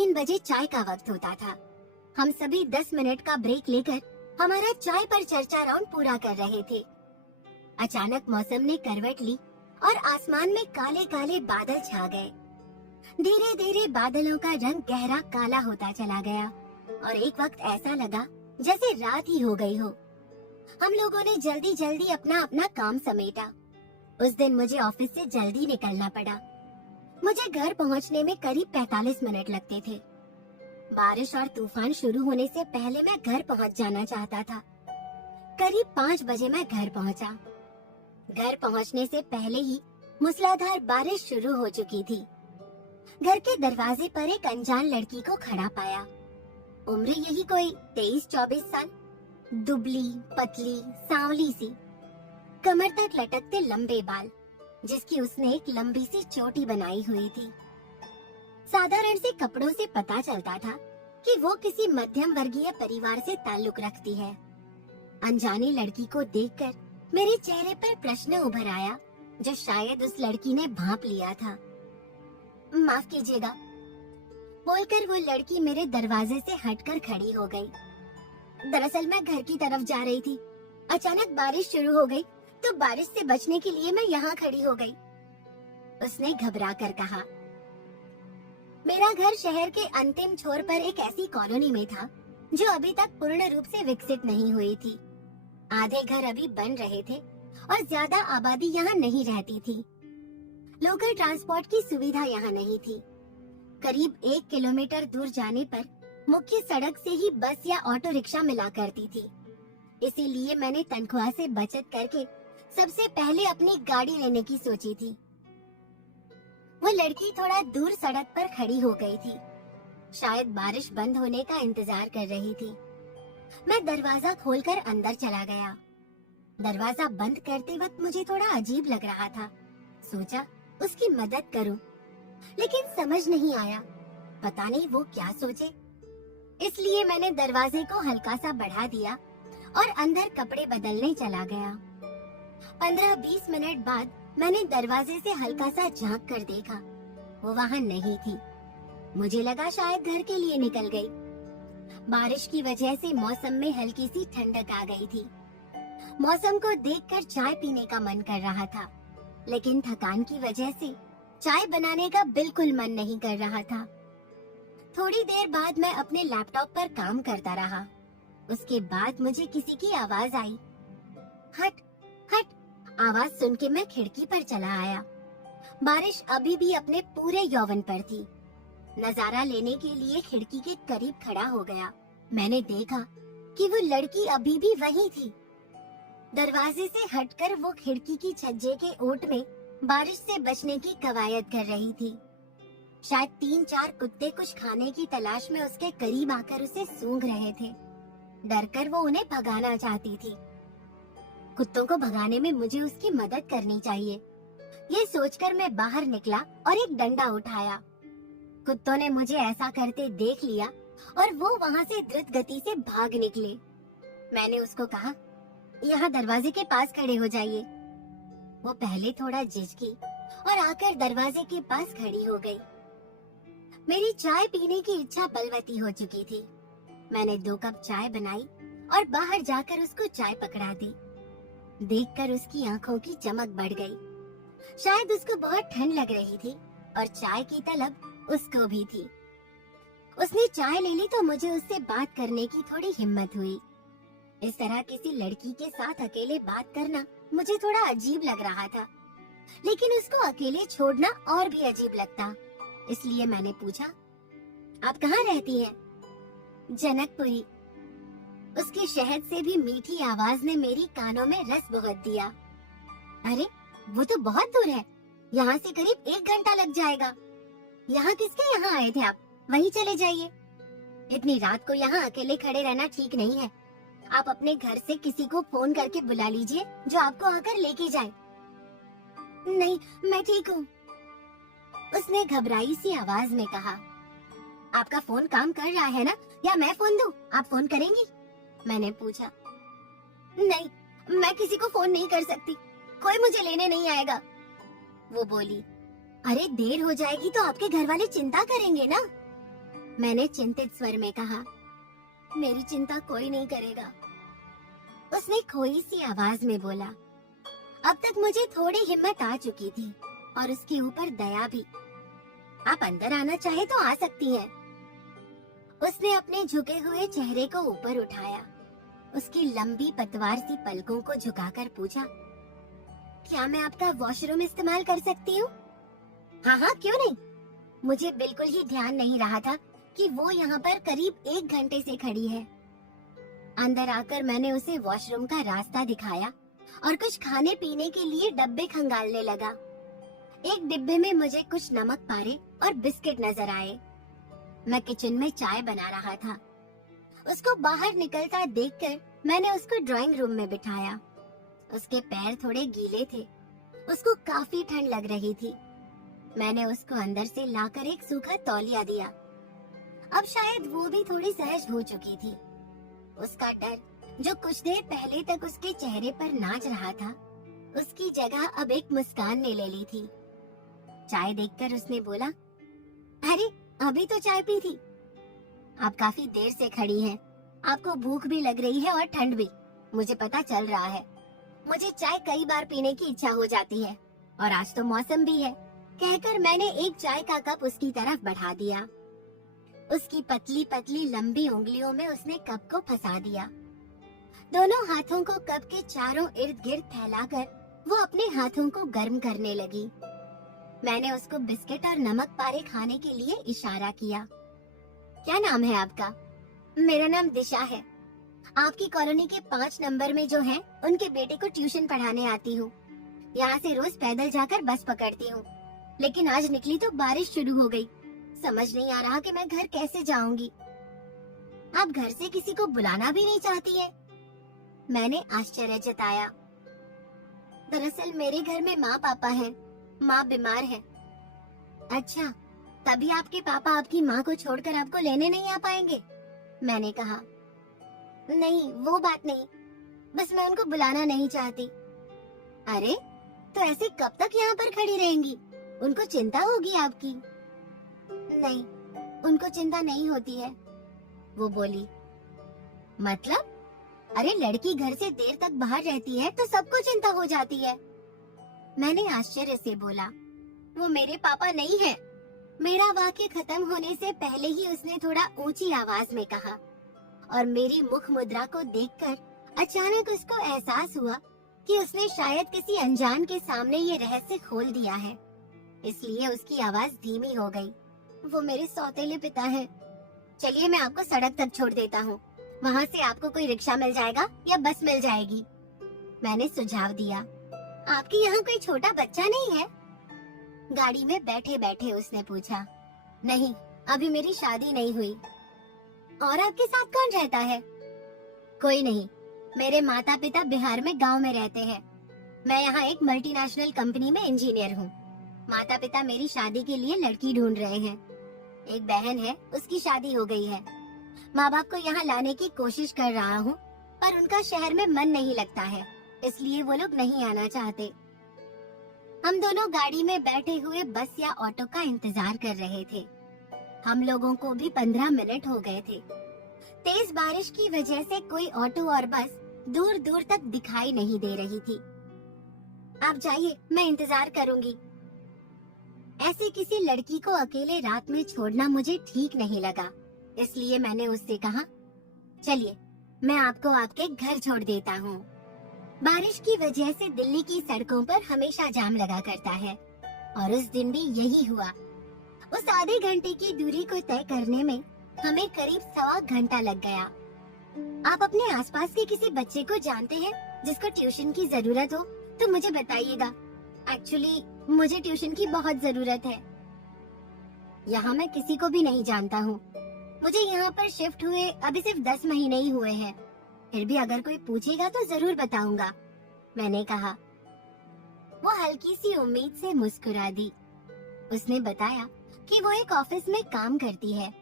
3 बजे चाय का वक्त होता था। हम सभी 10 मिनट का ब्रेक लेकर हमारा चाय पर चर्चा राउंड पूरा कर रहे थे। अचानक मौसम ने करवट ली और आसमान में काले काले बादल छा गए। धीरे धीरे बादलों का रंग गहरा काला होता चला गया और एक वक्त ऐसा लगा जैसे रात ही हो गई हो। हम लोगों ने जल्दी जल्दी अपना अपना काम समेटा। उस दिन मुझे ऑफिस से जल्दी निकलना पड़ा। मुझे घर पहुंचने में करीब 45 मिनट लगते थे। बारिश और तूफान शुरू होने से पहले मैं घर पहुंच जाना चाहता था। करीब 5 बजे मैं घर पहुंचा। घर पहुंचने से पहले ही मूसलाधार बारिश शुरू हो चुकी थी। घर के दरवाजे पर एक अनजान लड़की को खड़ा पाया। उम्र यही कोई 23-24 साल, दुबली पतली सांवली सी, कमर तक लटकते लंबे बाल, जिसकी उसने एक लंबी सी चोटी बनाई हुई थी। साधारण से कपड़ों से पता चलता था कि वो किसी मध्यम वर्गीय परिवार से ताल्लुक रखती है। अनजानी लड़की को देखकर मेरे चेहरे पर प्रश्न उभर आया जो शायद उस लड़की ने भांप लिया था। माफ कीजिएगा, बोलकर वो लड़की मेरे दरवाजे से हटकर खड़ी हो गई। दरअसल मैं घर की तरफ जा रही थी। अचानक बारिश शुरू हो गई तो बारिश से बचने के लिए मैं यहाँ खड़ी हो गई, उसने घबरा कर कहा। मेरा घर शहर के अंतिम छोर पर एक ऐसी कॉलोनी में था जो अभी तक पूर्ण रूप से विकसित नहीं हुई थी। आधे घर अभी बन रहे थे और ज्यादा आबादी यहाँ नहीं रहती थी। लोकल ट्रांसपोर्ट की सुविधा यहाँ नहीं थी। करीब 1 किलोमीटर दूर जाने पर मुख्य सड़क से ही बस या ऑटो रिक्शा मिला करती थी। इसीलिए मैंने तनख्वाह से बचत करके सबसे पहले अपनी गाड़ी लेने की सोची थी। वो लड़की थोड़ा दूर सड़क पर खड़ी हो गई थी। शायद बारिश बंद होने का इंतजार कर रही थी। मैं दरवाजा खोलकर अंदर चला गया। दरवाजा बंद करते वक्त मुझे थोड़ा अजीब लग रहा था। सोचा उसकी मदद करूं, लेकिन समझ नहीं आया, पता नहीं वो क्या सोचे। इसलिए मैंने दरवाजे को हल्का सा बढ़ा दिया और अंदर कपड़े बदलने चला गया। 15-20 मिनट बाद मैंने दरवाजे से हल्का सा झांक कर देखा। वो वहाँ नहीं थी। मुझे लगा शायद घर के लिए निकल गई। बारिश की वजह से मौसम में हल्की सी ठंडक आ गई थी। मौसम को देखकर चाय पीने का मन कर रहा था, लेकिन थकान की वजह से चाय बनाने का बिल्कुल मन नहीं कर रहा था। थोड़ी देर बाद मैं अपने लैपटॉप पर काम करता रहा। उसके बाद मुझे किसी की आवाज आई। हट हट। आवाज सुन के मैं खिड़की पर चला आया। बारिश अभी भी अपने पूरे यौवन पर थी। नजारा लेने के लिए खिड़की के करीब खड़ा हो गया। मैंने देखा कि वो लड़की अभी भी वहीं थी। दरवाजे से हटकर वो खिड़की की छज्जे के ओट में बारिश से बचने की कवायद कर रही थी। शायद 3-4 कुत्ते कुछ खाने की तलाश में उसके करीब आकर उसे सूंघ रहे थे। डरकर वो उन्हें भगाना चाहती थी। कुत्तों को भगाने में मुझे उसकी मदद करनी चाहिए। ये सोचकर मैं बाहर निकला और एक डंडा उठाया। कुत्तों ने मुझे ऐसा करते देख लिया और वो वहाँ से द्रुत गति से भाग निकले। मैंने उसको कहा, यहाँ दरवाजे के पास खड़े हो जाइए। वो पहले थोड़ा झिझकी और आकर दरवाजे के पास खड़ी हो गई। मेरी चाय पीने की इच्छा बलवती हो चुकी थी। मैंने 2 कप चाय बनाई और बाहर जाकर उसको चाय पकड़ा दी। देखकर उसकी आंखों की चमक बढ़ गई। शायद उसको बहुत ठंड लग रही थी और चाय की तलब उसको भी थी। उसने चाय ले ली तो मुझे उससे बात करने की थोड़ी हिम्मत हुई। इस तरह किसी लड़की के साथ अकेले बात करना मुझे थोड़ा अजीब लग रहा था, लेकिन उसको अकेले छोड़ना और भी अजीब लगता। इसलिए मैंने पूछा, आप कहाँ रहती हैं? जनकपुरी। उसकी शहद से भी मीठी आवाज ने मेरी कानों में रस बहुत दिया। अरे वो तो बहुत दूर है, यहाँ से करीब 1 घंटा लग जाएगा। यहाँ किसके यहाँ आए थे आप? वहीं चले जाइए। इतनी रात को यहाँ अकेले खड़े रहना ठीक नहीं है। आप अपने घर से किसी को फोन करके बुला लीजिए जो आपको आकर लेके जाए। नहीं, मैं ठीक हूँ, उसने घबराई सी आवाज में कहा। आपका फोन काम कर रहा है ना, या मैं फोन दूं? आप फोन करेंगी? मैंने पूछा। नहीं, मैं किसी को फोन नहीं कर सकती, कोई मुझे लेने नहीं आएगा, वो बोली। अरे देर हो जाएगी तो आपके घर वाले चिंता करेंगे ना। मैंने चिंतित स्वर में कहा। मेरी चिंता कोई नहीं करेगा, उसने खोई सी आवाज में बोला। अब तक मुझे थोड़ी हिम्मत आ चुकी थी और उसके ऊपर दया भी। आप अंदर आना चाहे तो आ सकती हैं। उसने अपने झुके हुए चेहरे को ऊपर उठाया, उसकी लंबी पतवार सी पलकों को झुकाकर पूछा, क्या मैं आपका वॉशरूम इस्तेमाल कर सकती हूँ? हाँ हाँ, क्यों नहीं। मुझे बिल्कुल ही ध्यान नहीं रहा था कि वो यहाँ पर करीब 1 घंटे से खड़ी है। अंदर आकर मैंने उसे वॉशरूम का रास्ता दिखाया और कुछ खाने पीने के लिए डब्बे खंगालने लगा। एक डिब्बे में मुझे कुछ नमक पारे और बिस्किट नजर आए। मैं किचन में चाय बना रहा था। उसको बाहर निकलता देखकर मैंने उसको ड्राइंग रूम में बिठाया। उसके पैर थोड़े गीले थे, उसको काफी ठंड लग रही थी। मैंने उसको अंदर से लाकर एक सूखा तौलिया दिया। अब शायद वो भी थोड़ी सहज हो चुकी थी। उसका डर, जो कुछ देर पहले तक उसके चेहरे पर नाच रहा था, उसकी जगह अब एक मुस्कान ने ले ली थी। चाय देखकर उसने बोला, अरे अभी तो चाय पी थी। आप काफी देर से खड़ी हैं, आपको भूख भी लग रही है और ठंड भी, मुझे पता चल रहा है। मुझे चाय कई बार पीने की इच्छा हो जाती है और आज तो मौसम भी है। कहकर मैंने एक चाय का कप उसकी तरफ बढ़ा दिया। उसकी पतली पतली लंबी उंगलियों में उसने कप को फंसा दिया। दोनों हाथों को कप के चारों इर्द गिर्द फैलाकर वो अपने हाथों को गर्म करने लगी। मैंने उसको बिस्किट और नमक पारे खाने के लिए इशारा किया। क्या नाम है आपका? मेरा नाम दिशा है। आपकी कॉलोनी के 5 नंबर में जो है, उनके बेटे को ट्यूशन पढ़ाने आती हूँ। यहाँ से रोज पैदल जाकर बस पकड़ती हूँ, लेकिन आज निकली तो बारिश शुरू हो गई। समझ नहीं आ रहा कि मैं घर कैसे जाऊंगी। आप घर से किसी को बुलाना भी नहीं चाहती है? मैंने आश्चर्य जताया। दरअसल मेरे घर में माँ पापा हैं, माँ बीमार है। अच्छा, तभी आपके पापा आपकी माँ को छोड़कर आपको लेने नहीं आ पाएंगे? मैंने कहा। नहीं, वो बात नहीं, बस मैं उनको बुलाना नहीं चाहती। अरे, तो ऐसे कब तक यहाँ पर खड़ी रहेंगी? उनको चिंता होगी आपकी। नहीं, उनको चिंता नहीं होती है, वो बोली। मतलब? अरे लड़की घर से देर तक बाहर रहती है तो सबको चिंता हो जाती है। मैंने आश्चर्य से बोला। वो मेरे पापा नहीं है। मेरा वाक्य खत्म होने से पहले ही उसने थोड़ा ऊंची आवाज में कहा और मेरी मुख मुद्रा को देखकर अचानक उसको एहसास हुआ कि उसने शायद किसी अनजान के सामने ये रहस्य खोल दिया है, इसलिए उसकी आवाज धीमी हो गई। वो मेरे सौतेले पिता हैं। चलिए मैं आपको सड़क तक छोड़ देता हूँ, वहाँ से आपको कोई रिक्शा मिल जाएगा या बस मिल जाएगी, मैंने सुझाव दिया। आपके यहाँ कोई छोटा बच्चा नहीं है? गाड़ी में बैठे बैठे उसने पूछा। नहीं, अभी मेरी शादी नहीं हुई। और आपके साथ कौन रहता है? कोई नहीं, मेरे माता पिता बिहार में गांव में रहते हैं। मैं यहाँ एक मल्टीनेशनल कंपनी में इंजीनियर हूँ। माता पिता मेरी शादी के लिए लड़की ढूंढ रहे हैं। एक बहन है, उसकी शादी हो गई है। माँ बाप को यहाँ लाने की कोशिश कर रहा हूँ, पर उनका शहर में मन नहीं लगता है, इसलिए वो लोग नहीं आना चाहते। हम दोनों गाड़ी में बैठे हुए बस या ऑटो का इंतजार कर रहे थे। हम लोगों को भी 15 मिनट हो गए थे। तेज बारिश की वजह से कोई ऑटो और बस दूर दूर तक दिखाई नहीं दे रही थी। आप जाइए, मैं इंतजार करूंगी। ऐसी किसी लड़की को अकेले रात में छोड़ना मुझे ठीक नहीं लगा, इसलिए मैंने उससे कहा, चलिए मैं आपको आपके घर छोड़ देता हूँ। बारिश की वजह से दिल्ली की सड़कों पर हमेशा जाम लगा करता है और उस दिन भी यही हुआ। उस आधे घंटे की दूरी को तय करने में हमें करीब 1.25 घंटा लग गया। आप अपने आसपास के किसी बच्चे को जानते हैं जिसको ट्यूशन की जरूरत हो तो मुझे बताइएगा। एक्चुअली मुझे ट्यूशन की बहुत जरूरत है। यहाँ मैं किसी को भी नहीं जानता हूँ। मुझे यहाँ पर शिफ्ट हुए अभी सिर्फ 10 महीने ही हुए हैं। फिर भी अगर कोई पूछेगा तो जरूर बताऊंगा, मैंने कहा। वो हल्की सी उम्मीद से मुस्कुरा दी। उसने बताया कि वो एक ऑफिस में काम करती है।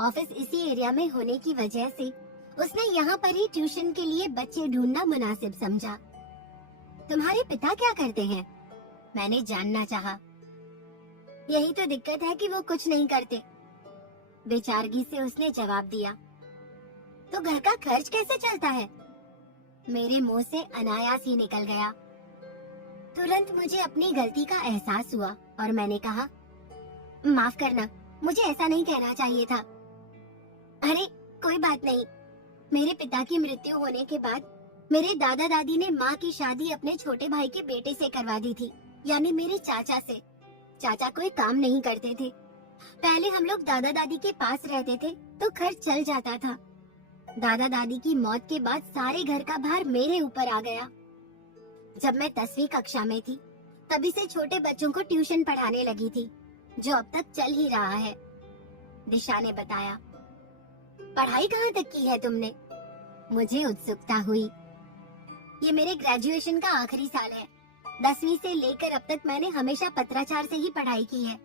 ऑफिस इसी एरिया में होने की वजह से उसने यहाँ पर ही ट्यूशन के लिए बच्चे ढूंढना मुनासिब समझा। तुम्हारे पिता क्या करते हैं? मैंने जानना चाहा। यही तो दिक्कत है कि वो कुछ नहीं करते। बेचारगी से उसने जवाब दिया। तो घर का खर्च कैसे चलता है? मेरे मुंह से अनायास ही निकल गया। तुरंत मुझे अपनी गलती का एहसास हुआ और मैंने कहा, माफ करना, मुझे ऐसा नहीं कहना चाहिए था। अरे कोई बात नहीं। मेरे पिता की मृत्यु होने के बाद मेरे दादा दादी ने माँ की शादी अपने छोटे भाई के बेटे से करवा दी थी, यानी मेरे चाचा से। चाचा कोई काम नहीं करते थे। पहले हम लोग दादा दादी के पास रहते थे तो खर्च चल जाता था। दादा दादी की मौत के बाद सारे घर का भार मेरे ऊपर आ गया। जब मैं 10वीं कक्षा में थी तभी से छोटे बच्चों को ट्यूशन पढ़ाने लगी थी, जो अब तक चल ही रहा है, दिशा ने बताया। पढ़ाई कहाँ तक की है तुमने? मुझे उत्सुकता हुई। ये मेरे ग्रेजुएशन का आखिरी साल है। 10वीं से लेकर अब तक मैंने हमेशा पत्राचार से ही पढ़ाई की है।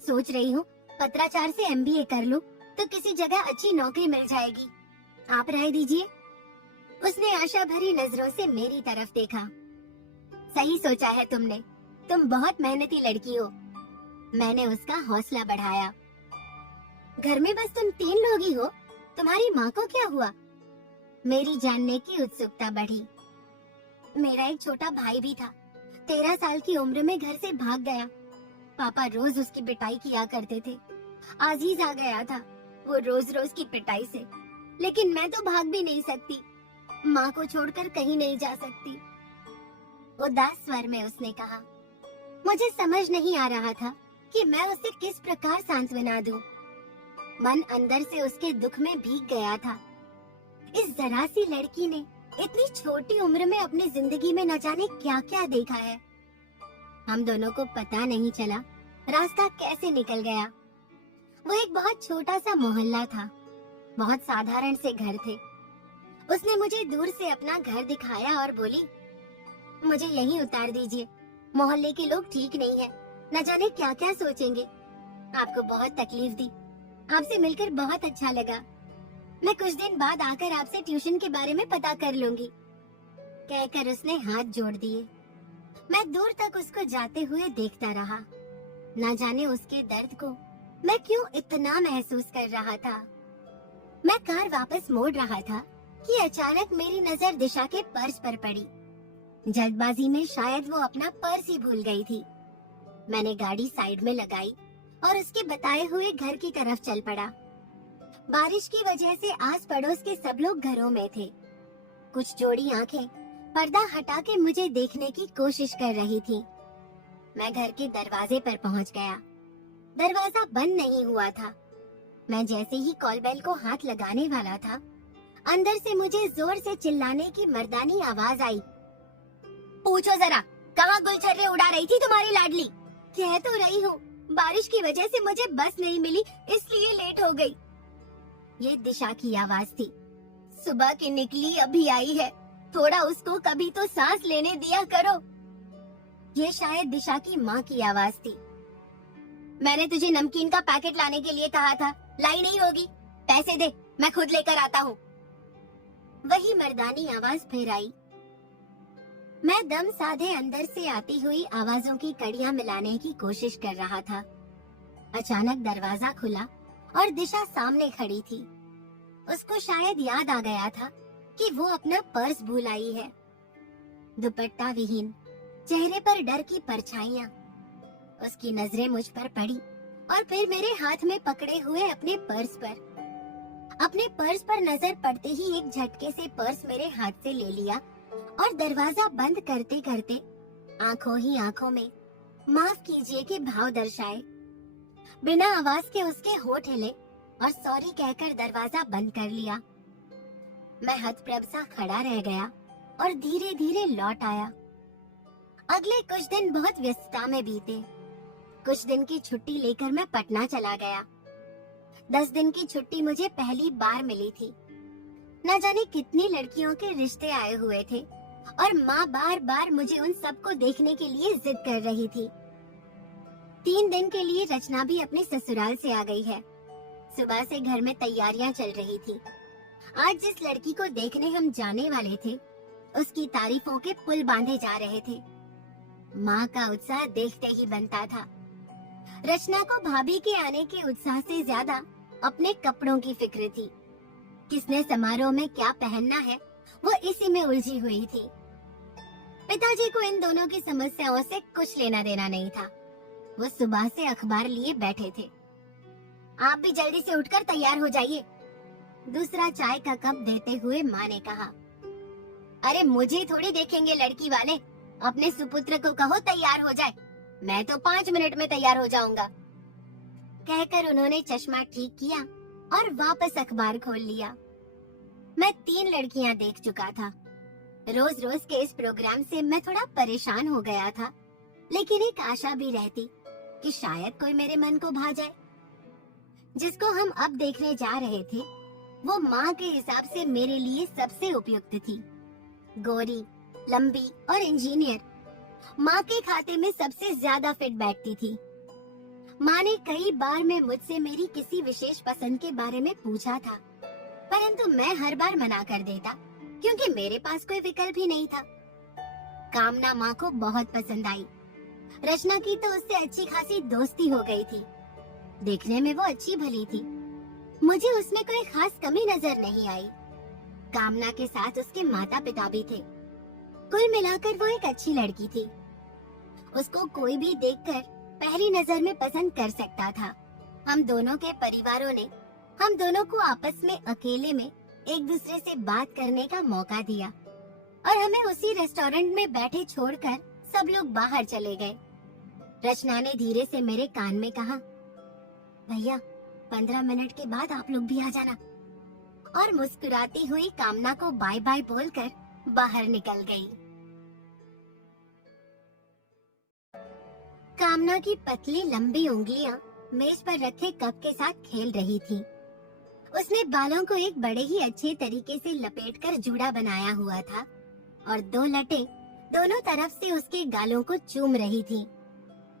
सोच रही हूँ पत्राचार से MBA कर लूँ तो किसी जगह अच्छी नौकरी मिल जाएगी। आप राय दीजिए। उसने आशा भरी नजरों से मेरी तरफ देखा। सही सोचा है तुमने, तुम बहुत मेहनती लड़की हो। मैंने उसका हौसला बढ़ाया। घर में बस तुम 3 लोग ही हो, तुम्हारी माँ को क्या हुआ? मेरी जानने की उत्सुकता बढ़ी। मेरा एक छोटा भाई भी था, 13 साल की उम्र में घर से भाग गया। पापा रोज उसकी पिटाई किया करते थे। आजीज आ गया था वो रोज रोज की पिटाई से, लेकिन मैं तो भाग भी नहीं सकती। माँ को छोड़कर कहीं नहीं जा सकती। उदास स्वर में उसने कहा। मुझे समझ नहीं आ रहा था कि मैं उसे किस प्रकार सांत्वना दूं। मन अंदर से उसके दुख में भीग गया था। इस जरा सी लड़की ने इतनी छोटी उम्र में अपनी जिंदगी में न जाने क्या क्या देखा है। हम दोनों को पता नहीं चला रास्ता कैसे निकल गया। वो एक बहुत छोटा सा मोहल्ला था, बहुत साधारण से घर थे। उसने मुझे दूर से अपना घर दिखाया और बोली, मुझे यहीं उतार दीजिए, मोहल्ले के लोग ठीक नहीं है, न जाने क्या क्या सोचेंगे। आपको बहुत तकलीफ दी, आपसे मिलकर बहुत अच्छा लगा। मैं कुछ दिन बाद आकर आपसे ट्यूशन के बारे में पता कर लूंगी। कहकर उसने हाथ जोड़ दिए। मैं दूर तक उसको जाते हुए देखता रहा। न जाने उसके दर्द को मैं क्यों इतना महसूस कर रहा था। मैं कार वापस मोड़ रहा था कि अचानक मेरी नजर दिशा के पर्स पर पड़ी। जल्दबाजी में शायद वो अपना पर्स ही भूल गई थी। मैंने गाड़ी साइड में लगाई और उसके बताए हुए घर की तरफ चल पड़ा। बारिश की वजह से आस पड़ोस के सब लोग घरों में थे। कुछ जोड़ी आंखें पर्दा हटा के मुझे देखने की कोशिश कर रही थी। मैं घर के दरवाजे पर पहुंच गया। दरवाजा बंद नहीं हुआ था। मैं जैसे ही कॉल बेल को हाथ लगाने वाला था, अंदर से मुझे जोर से चिल्लाने की मर्दानी आवाज आई। पूछो जरा, कहाँ गुलछर्रे उड़ा रही थी तुम्हारी लाडली? कह तो रही हूँ, बारिश की वजह से मुझे बस नहीं मिली, इसलिए लेट हो गई। ये दिशा की आवाज थी। सुबह की निकली अभी आई है, थोड़ा उसको कभी तो सांस लेने दिया करो। ये शायद दिशा की माँ की आवाज थी। मैंने तुझे नमकीन का पैकेट लाने के लिए कहा था, लाई नहीं होगी, पैसे दे, मैं खुद लेकर आता हूँ। वही मर्दानी आवाज फिर आई। मैं दम साधे अंदर से आती हुई आवाजों की कड़ियां मिलाने की कोशिश कर रहा था। अचानक दरवाजा खुला और दिशा सामने खड़ी थी। उसको शायद याद आ गया था कि वो अपना पर्स भूल आई है। दुपट्टा विहीन, चेहरे पर डर की परछाइयां। उसकी नजरें मुझ पर पड़ी और फिर मेरे हाथ में पकड़े हुए अपने पर्स पर। अपने पर्स पर नजर पड़ते ही एक झटके से पर्स मेरे हाथ से ले लिया और दरवाजा बंद करते करते आंखों ही आंखों में माफ कीजिए के भाव दर्शाए। बिना आवाज के उसके होठ हिले और सॉरी कहकर दरवाजा बंद कर लिया। मैं हतप्रभ सा खड़ा रह गया और धीरे धीरे लौट आया। अगले कुछ दिन बहुत व्यस्तता में बीते। कुछ दिन की छुट्टी लेकर मैं पटना चला गया। 10 दिन की छुट्टी मुझे पहली बार मिली थी। न जाने कितनी लड़कियों के रिश्ते आए हुए थे और माँ बार बार मुझे उन सबको देखने के लिए जिद कर रही थी। 3 दिन के लिए रचना भी अपने ससुराल से आ गई है। सुबह से घर में तैयारियां चल रही थी। आज जिस लड़की को देखने हम जाने वाले थे, उसकी तारीफों के पुल बांधे जा रहे थे। माँ का उत्साह देखते ही बनता था। रचना को भाभी के आने के उत्साह से ज्यादा अपने कपड़ों की फिक्र थी। किसने समारोह में क्या पहनना है, वो इसी में उलझी हुई थी। पिताजी को इन दोनों की समस्याओं से कुछ लेना देना नहीं था। वो सुबह से अखबार लिए बैठे थे। आप भी जल्दी से उठकर तैयार हो जाइए, दूसरा चाय का कप देते हुए माँ ने कहा। अरे मुझे थोड़ी देखेंगे लड़की वाले, अपने सुपुत्र को कहो तैयार हो जाए, मैं तो 5 मिनट में तैयार हो जाऊंगा। कहकर उन्होंने चश्मा ठीक किया और वापस अखबार खोल लिया। मैं 3 लड़कियां देख चुका था। रोज रोज के इस प्रोग्राम से मैं थोड़ा परेशान हो गया था, लेकिन एक आशा भी रहती कि शायद कोई मेरे मन को भा जाए। जिसको हम अब देखने जा रहे थे, वो माँ के हिसाब से मेरे लिए सबसे उपयुक्त थी। गोरी, लंबी और इंजीनियर, माँ के खाते में सबसे ज्यादा फिट बैठती थी। माँ ने कई बार में मुझसे मेरी किसी विशेष पसंद के बारे में पूछा था, परंतु मैं हर बार मना कर देता क्योंकि मेरे पास कोई विकल्प ही नहीं था। कामना माँ को बहुत पसंद आई। रचना की तो उससे अच्छी खासी दोस्ती हो गई थी। देखने में वो अच्छी भली थी, मुझे उसमें कोई खास कमी नजर नहीं आई। कामना के साथ उसके माता पिता भी थे। कुल मिलाकर वो एक अच्छी लड़की थी। उसको कोई भी देखकर पहली नजर में पसंद कर सकता था। हम दोनों के परिवारों ने हम दोनों को आपस में अकेले में एक दूसरे से बात करने का मौका दिया और हमें उसी रेस्टोरेंट में बैठे छोड़कर सब लोग बाहर चले गए। रचना ने धीरे से मेरे कान में कहा, भैया 15 मिनट के बाद आप लोग भी आ जाना, और मुस्कुराती हुई कामना को बाय बाय बोलकर बाहर निकल गई। कामना की पतली लंबी उंगलियां मेज पर रखे कप के साथ खेल रही थी। उसने बालों को एक बड़े ही अच्छे तरीके से लपेटकर जूड़ा बनाया हुआ था और 2 लटें दोनों तरफ से उसके गालों को चूम रही थी।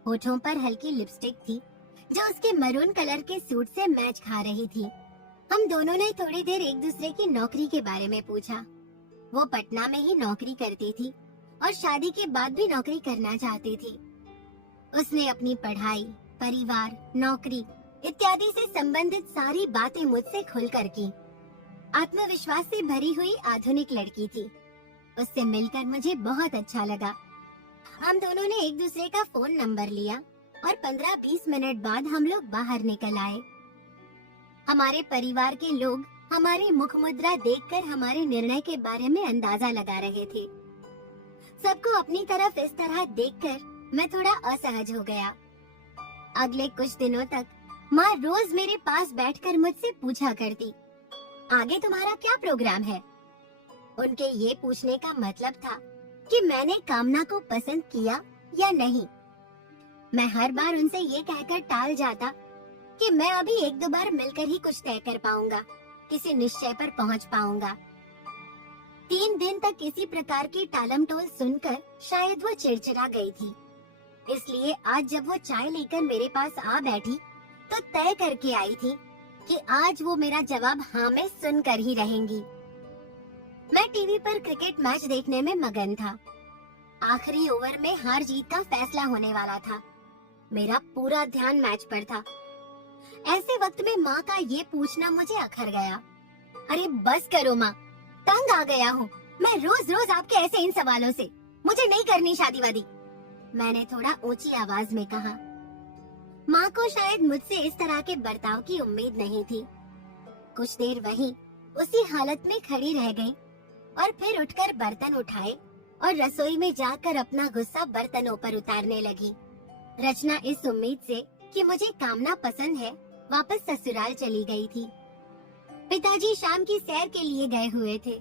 होठों पर हल्की लिपस्टिक थी जो उसके मरून कलर के सूट से मैच खा रही थी। हम दोनों ने थोड़ी देर एक दूसरे की नौकरी के बारे में पूछा। वो पटना में ही नौकरी करती थी और शादी के बाद भी नौकरी करना चाहती थी। उसने अपनी पढ़ाई, परिवार, नौकरी इत्यादि से संबंधित सारी बातें मुझसे खुलकर की। आत्मविश्वास से भरी हुई आधुनिक लड़की थी। उससे मिलकर मुझे बहुत अच्छा लगा। हम दोनों ने एक दूसरे का फोन नंबर लिया और 15-20 मिनट बाद हम लोग बाहर निकल आए। हमारे परिवार के लोग हमारी मुख मुद्रा देखकर हमारे निर्णय के बारे में अंदाजा लगा रहे थे। सबको अपनी तरफ इस तरह देखकर मैं थोड़ा असहज हो गया। अगले कुछ दिनों तक माँ रोज मेरे पास बैठकर मुझसे पूछा करती, आगे तुम्हारा क्या प्रोग्राम है? उनके ये पूछने का मतलब था कि मैंने कामना को पसंद किया या नहीं। मैं हर बार उनसे ये कहकर टाल जाता कि मैं अभी 1-2 बार मिलकर ही कुछ तय कर पाऊंगा, किसी निश्चय पर पहुंच पाऊंगा। 3 दिन तक किसी प्रकार की टालमटोल सुनकर शायद वो चिड़चिड़ा गई थी। इसलिए आज जब वो चाय लेकर मेरे पास आ बैठी तो तय करके आई थी कि आज वो मेरा जवाब हाँ में सुनकर ही रहेंगी। मैं टीवी पर क्रिकेट मैच देखने में मगन था। आखिरी ओवर में हार जीत का फैसला होने वाला था। मेरा पूरा ध्यान मैच पर था। ऐसे वक्त में माँ का ये पूछना मुझे अखर गया। अरे बस करो माँ, तंग आ गया हूँ मैं रोज रोज आपके ऐसे इन सवालों से। मुझे नहीं करनी शादी वादी, मैंने थोड़ा ऊंची आवाज में कहा। माँ को शायद मुझसे इस तरह के बर्ताव की उम्मीद नहीं थी। कुछ देर वहीं उसी हालत में खड़ी रह गई और फिर उठकर बर्तन उठाए और रसोई में जाकर अपना गुस्सा बर्तनों पर उतारने लगी। रचना इस उम्मीद से कि मुझे कामना पसंद है वापस ससुराल चली गई थी। पिताजी शाम की सैर के लिए गए हुए थे।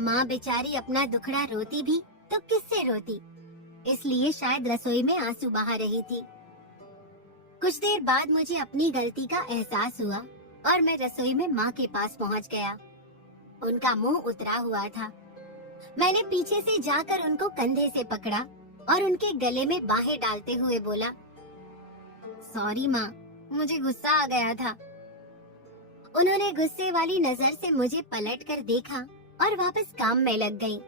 माँ बेचारी अपना दुखड़ा रोती भी तो किससे रोती, इसलिए शायद रसोई में आंसू बहा रही थी। कुछ देर बाद मुझे अपनी गलती का एहसास हुआ और मैं रसोई में माँ के पास पहुँच गया। उनका मुंह उतरा हुआ था। मैंने पीछे से जाकर उनको कंधे से पकड़ा और उनके गले में बाहें डालते हुए बोला, सॉरी माँ, मुझे गुस्सा आ गया था। उन्होंने गुस्से वाली नजर से मुझे पलटकर देखा और वापस काम में लग गईं।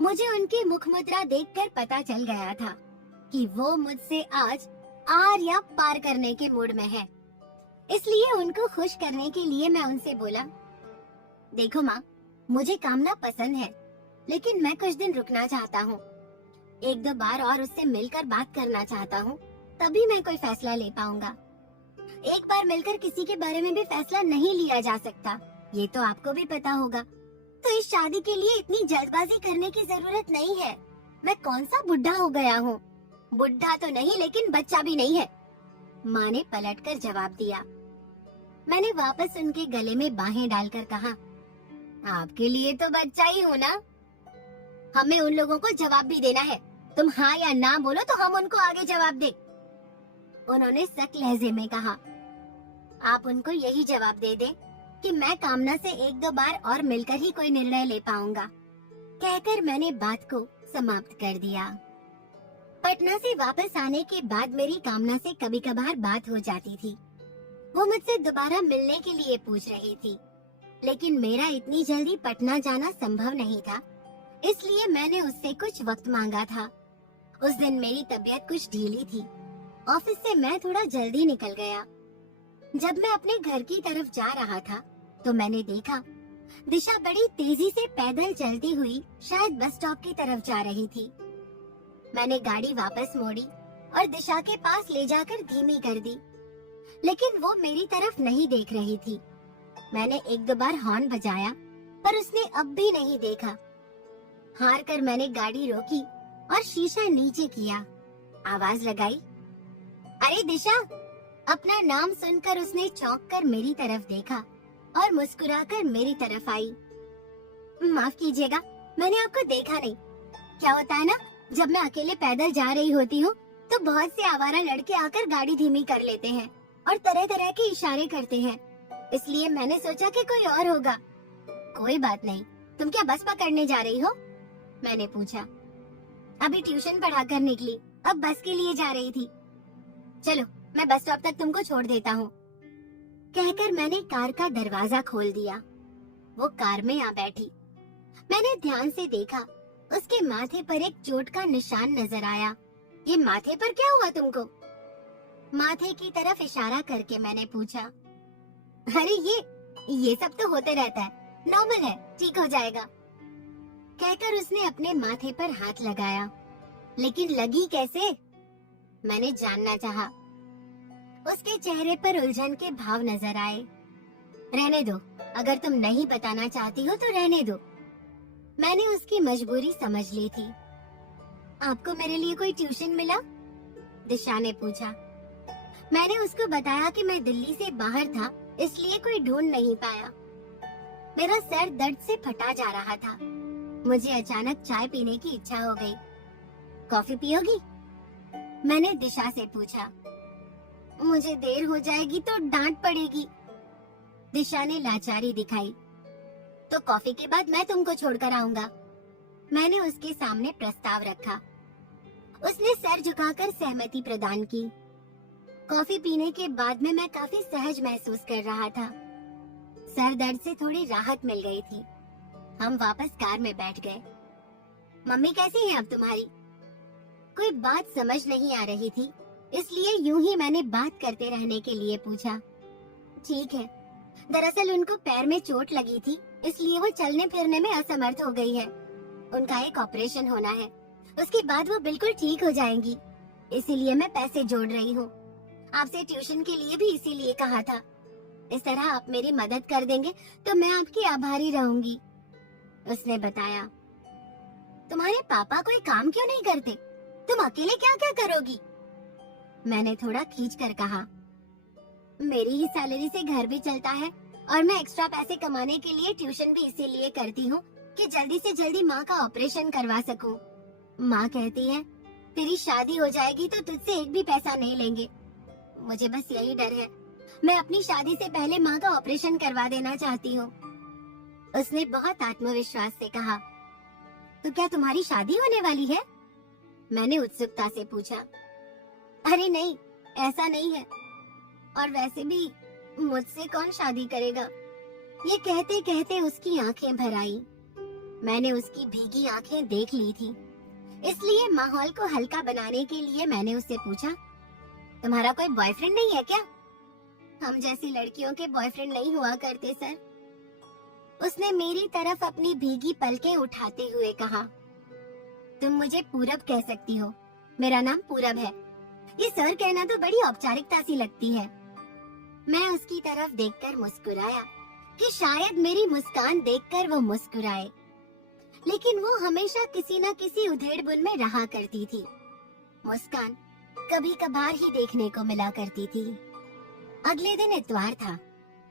मुझे उनकी मुख मुद्रा देखकर पता चल गया था कि वो मुझसे आज आर या पार करने के मूड में है। इसलिए उनको खुश करने के लिए मैं उनसे बोला, देखो माँ, मुझे कामना पसंद है, लेकिन मैं कुछ दिन रुकना चाहता हूँ। एक दो बार और उससे मिलकर बात करना चाहता हूँ, तभी मैं कोई फैसला ले पाऊंगा। एक बार मिलकर किसी के बारे में भी फैसला नहीं लिया जा सकता, ये तो आपको भी पता होगा। तो इस शादी के लिए इतनी जल्दबाजी करने की जरूरत नहीं है। मैं कौन सा बुढ़ा हो गया हूँ? बुढ़ा तो नहीं, लेकिन बच्चा भी नहीं है, माँ ने पलटकर जवाब दिया। मैंने वापस उनके गले में बाहें डालकर कहा, आपके लिए तो बच्चा ही हूँ ना। हमें उन लोगों को जवाब भी देना है, तुम हाँ या ना बोलो तो हम उनको आगे जवाब दे। उन्होंने सख्त लहजे में कहा, आप उनको यही जवाब दे दे कि मैं कामना से एक दो बार और मिलकर ही कोई निर्णय ले पाऊंगा। कहकर मैंने बात को समाप्त कर दिया। पटना से वापस आने के बाद मेरी कामना से कभी कभार बात हो जाती थी। वो मुझसे दोबारा मिलने के लिए पूछ रही थी, लेकिन मेरा इतनी जल्दी पटना जाना संभव नहीं था, इसलिए मैंने उससे कुछ वक्त मांगा था। उस दिन मेरी तबीयत कुछ ढीली थी। ऑफिस से मैं थोड़ा जल्दी निकल गया। जब मैं अपने घर की तरफ जा रहा था तो मैंने देखा दिशा बड़ी तेजी से पैदल चलती हुई शायद बस स्टॉप की तरफ जा रही थी। मैंने गाड़ी वापस मोड़ी और दिशा के पास ले जाकर धीमी कर दी, लेकिन वो मेरी तरफ नहीं देख रही थी। मैंने एक दो बार हॉर्न बजाया, पर उसने अब भी नहीं देखा। हार कर मैंने गाड़ी रोकी और शीशा नीचे किया। आवाज लगाई, अरे दिशा। अपना नाम सुनकर उसने चौंक कर मेरी तरफ देखा और मुस्कुराकर मेरी तरफ आई। माफ कीजिएगा, मैंने आपको देखा नहीं। क्या होता है ना, जब मैं अकेले पैदल जा रही होती हूँ तो बहुत से आवारा लड़के आकर गाड़ी धीमी कर लेते हैं और तरह तरह के इशारे करते हैं, इसलिए मैंने सोचा कि कोई और होगा। कोई बात नहीं, तुम क्या बस पकड़ने जा रही हो? मैंने पूछा। अभी ट्यूशन पढ़ा कर निकली, अब बस के लिए जा रही थी। चलो, मैं बस स्टॉप तक तुमको छोड़ देता हूँ। कहकर मैंने कार का दरवाजा खोल दिया। वो कार में आ बैठी। मैंने ध्यान से देखा, उसके माथे पर एक चोट का निशान नजर आया। ये माथे पर क्या हुआ तुमको? माथे की तरफ इशारा करके मैंने पूछा। अरे ये सब तो होते रहता है, नॉर्मल है, ठीक हो जाएगा। कहकर उसने अपने माथे पर हाथ लगाया। लेकिन लगी कैसे? मैंने जानना चाहा। उसके चेहरे पर उलझन के भाव नजर आए। रहने दो, अगर तुम नहीं बताना चाहती हो तो रहने दो। मैंने उसकी मजबूरी समझ ली थी। आपको मेरे लिए कोई ट्यूशन मिला? दिशा ने पूछा। मैंने उसको बताया कि मैं दिल्ली से बाहर था, इसलिए कोई ढूंढ नहीं पाया। मेरा सर दर्द से फटा जा रहा था। मुझे अचानक चाय पीने की इच्छा हो गई। कॉफी पियोगी? मैंने दिशा से पूछा। मुझे देर हो जाएगी तो डांट पड़ेगी। दिशा ने लाचारी दिखाई। तो कॉफी के बाद मैं तुमको छोड़कर आऊंगा। मैंने उसके सामने प्रस्ताव रखा। उसने सर झुकाकर सहमति प्रदान की। कॉफी पीने के बाद में मैं काफी सहज महसूस कर रहा था। सर दर्द से थोड़ी राहत मिल गई थी। हम वापस कार में बैठ गए। मम्मी कैसी है अब तुम्हारी? कोई बात समझ नहीं आ रही थी, इसलिए यूं ही मैंने बात करते रहने के लिए पूछा। ठीक है, दरअसल उनको पैर में चोट लगी थी, इसलिए वो चलने फिरने में असमर्थ हो गई है। उनका एक ऑपरेशन होना है, उसके बाद वो बिल्कुल ठीक हो जाएंगी। इसीलिए मैं पैसे जोड़ रही हूँ। आपसे ट्यूशन के लिए भी इसीलिए कहा था। इस तरह आप मेरी मदद कर देंगे तो मैं आपकी आभारी रहूंगी। उसने बताया। तुम्हारे पापा कोई काम क्यों नहीं करते? तुम अकेले क्या क्या करोगी? मैंने थोड़ा खींच कर कहा। मेरी ही सैलरी से घर भी चलता है और मैं एक्स्ट्रा पैसे कमाने के लिए ट्यूशन भी इसीलिए करती हूँ कि जल्दी से जल्दी माँ का ऑपरेशन करवा सकूं। माँ कहती है तेरी शादी हो जाएगी तो तुझसे एक भी पैसा नहीं लेंगे। मुझे बस यही डर है, मैं अपनी शादी से पहले माँ का ऑपरेशन करवा देना चाहती हूँ। उसने बहुत आत्मविश्वास से कहा। तो क्या तुम्हारी शादी होने वाली है? मैंने उत्सुकता से पूछा। अरे नहीं, ऐसा नहीं है, और वैसे भी मुझसे कौन शादी करेगा? ये कहते कहते उसकी आंखें भर आई। मैंने उसकी भीगी आंखें देख ली थी, इसलिए माहौल को हल्का बनाने के लिए मैंने उससे पूछा, तुम्हारा कोई बॉयफ्रेंड नहीं है क्या? हम जैसी लड़कियों के बॉयफ्रेंड नहीं हुआ करते सर। उसने मेरी तरफ अपनी भीगी पलकें उठाते हुए कहा, तुम मुझे पूरब कह सकती हो, मेरा नाम पूरब है। ये सर कहना तो बड़ी औपचारिकता सी लगती है। मैं उसकी तरफ देखकर मुस्कुराया कि शायद मेरी मुस्कान देखकर वो मुस्कुराए, लेकिन वो हमेशा किसी न किसी उधेड़बुन में रहा करती थी। मुस्कान कभी कभार ही देखने को मिला करती थी। अगले दिन इतवार था।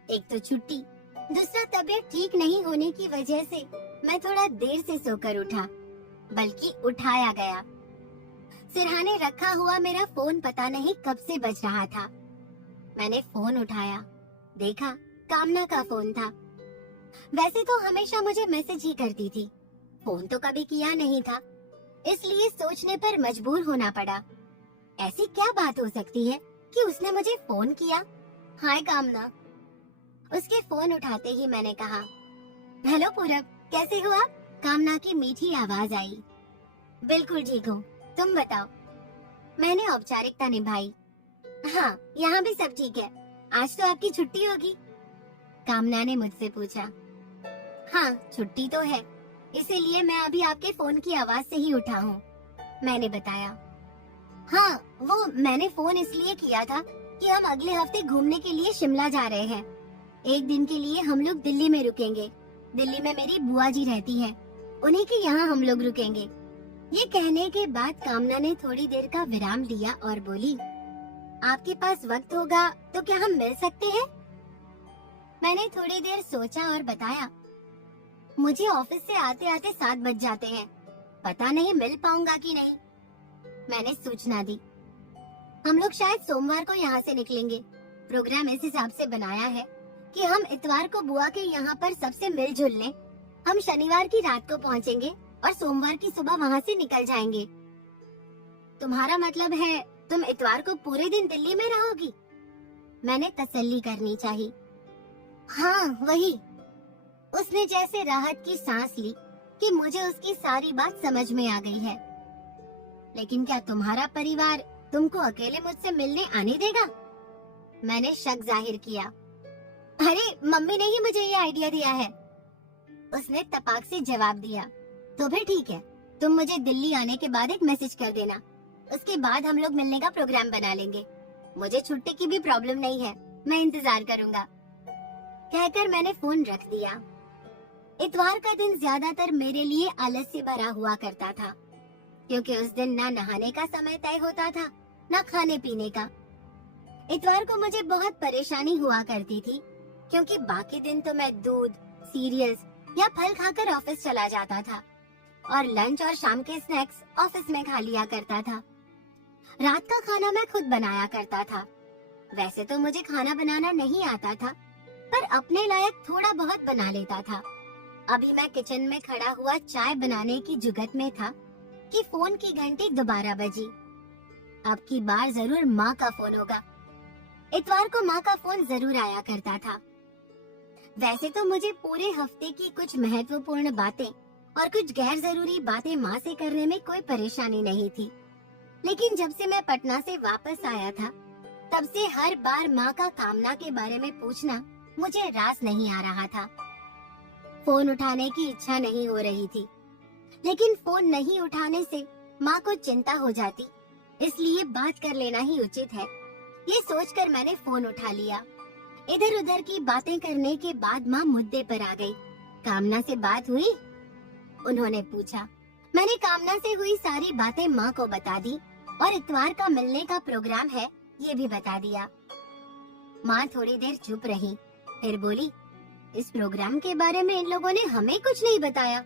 एक तो छुट्टी, दूसरा तबीयत ठीक नहीं होने की वजह से मैं थोड़ा देर से सोकर उठा, बल्कि उठाया गया। सिरहाने रखा हुआ मेरा फोन पता नहीं कब से बज रहा था। मैंने फोन उठाया, देखा कामना का फोन था। वैसे तो हमेशा मुझे मैसेज ही करती थी, फोन तो कभी किया नहीं था, इसलिए सोचने पर मजबूर होना पड़ा। ऐसी क्या बात हो सकती है कि उसने मुझे फोन किया। हाय कामना। उसके फोन उठाते ही मैंने कहा, हेलो पूरब, कैसे हो आप? कामना की मीठी आवाज आई। बिल्कुल ठीक हूँ, तुम बताओ। मैंने औपचारिकता निभाई। हाँ, यहाँ भी सब ठीक है। आज तो आपकी छुट्टी होगी? कामना ने मुझसे पूछा। हाँ, छुट्टी तो है, इसीलिए मैं अभी आपके फोन की आवाज से ही उठा हूँ, मैंने बताया। हाँ, वो मैंने फोन इसलिए किया था कि हम अगले हफ्ते घूमने के लिए शिमला जा रहे हैं। एक दिन के लिए हम लोग दिल्ली में रुकेंगे। दिल्ली में मेरी बुआ जी रहती है, उन्हीं के यहाँ हम लोग रुकेंगे। ये कहने के बाद कामना ने थोड़ी देर का विराम लिया और बोली, आपके पास वक्त होगा तो क्या हम मिल सकते हैं? मैंने थोड़ी देर सोचा और बताया, मुझे ऑफिस से आते आते 7 बज जाते हैं, पता नहीं मिल पाऊंगा कि नहीं। मैंने सूचना दी, हम लोग शायद सोमवार को यहाँ से निकलेंगे। प्रोग्राम इस हिसाब से बनाया है कि हम इतवार को बुआ के यहाँ पर सबसे मिलजुल लें। हम शनिवार की रात को पहुँचेंगे और सोमवार की सुबह वहाँ से निकल जाएंगे। तुम्हारा मतलब है तुम इतवार को पूरे दिन दिल्ली में रहोगी? मैंने तसल्ली करनी चाहिए। हाँ, वही। उसने जैसे राहत की सांस ली कि मुझे उसकी सारी बात समझ में आ गई है। लेकिन क्या तुम्हारा परिवार तुमको अकेले मुझसे मिलने आने देगा? मैंने शक जाहिर किया। अरे, मम्मी ने ही मुझे ये आइडिया दिया है, उसने तपाक से जवाब दिया। तो फिर ठीक है, तुम मुझे दिल्ली आने के बाद एक मैसेज कर देना, उसके बाद हम लोग मिलने का प्रोग्राम बना लेंगे। मुझे छुट्टी की भी प्रॉब्लम नहीं है, मैं इंतजार करूंगा। कहकर मैंने फोन रख दिया। इतवार का दिन ज्यादातर मेरे लिए आलस्य भरा हुआ करता था, क्योंकि उस दिन ना नहाने का समय तय होता था, ना खाने पीने का। इतवार को मुझे बहुत परेशानी हुआ करती थी, क्योंकि बाकी दिन तो मैं दूध, सीरियल्स या फल खाकर ऑफिस चला जाता था और लंच और शाम के स्नैक्स ऑफिस में खा लिया करता था। रात का खाना मैं खुद बनाया करता था। वैसे तो मुझे खाना बनाना नहीं आता था, पर अपने लायक थोड़ा बहुत बना लेता था। अभी मैं किचन में खड़ा हुआ चाय बनाने की जुगत में था कि फोन की घंटी दोबारा बजी। अब की बार जरूर माँ का फोन होगा। इतवार को माँ का फोन जरूर आया करता था। वैसे तो मुझे पूरे हफ्ते की कुछ महत्वपूर्ण बातें और कुछ गैर जरूरी बातें माँ से करने में कोई परेशानी नहीं थी, लेकिन जब से मैं पटना से वापस आया था, तब से हर बार माँ का कामना के बारे में पूछना मुझे रास नहीं आ रहा था। फोन उठाने की इच्छा नहीं हो रही थी, लेकिन फोन नहीं उठाने से माँ को चिंता हो जाती, इसलिए बात कर लेना ही उचित है। ये सोचकर मैंने फोन उठा लिया। इधर उधर की बातें करने के बाद माँ मुद्दे पर आ गई। कामना से बात हुई? उन्होंने पूछा। मैंने कामना से हुई सारी बातें माँ को बता दी और इतवार का मिलने का प्रोग्राम है ये भी बता दिया। माँ थोड़ी देर चुप रही, फिर बोली, इस प्रोग्राम के बारे में इन लोगों ने हमें कुछ नहीं बताया।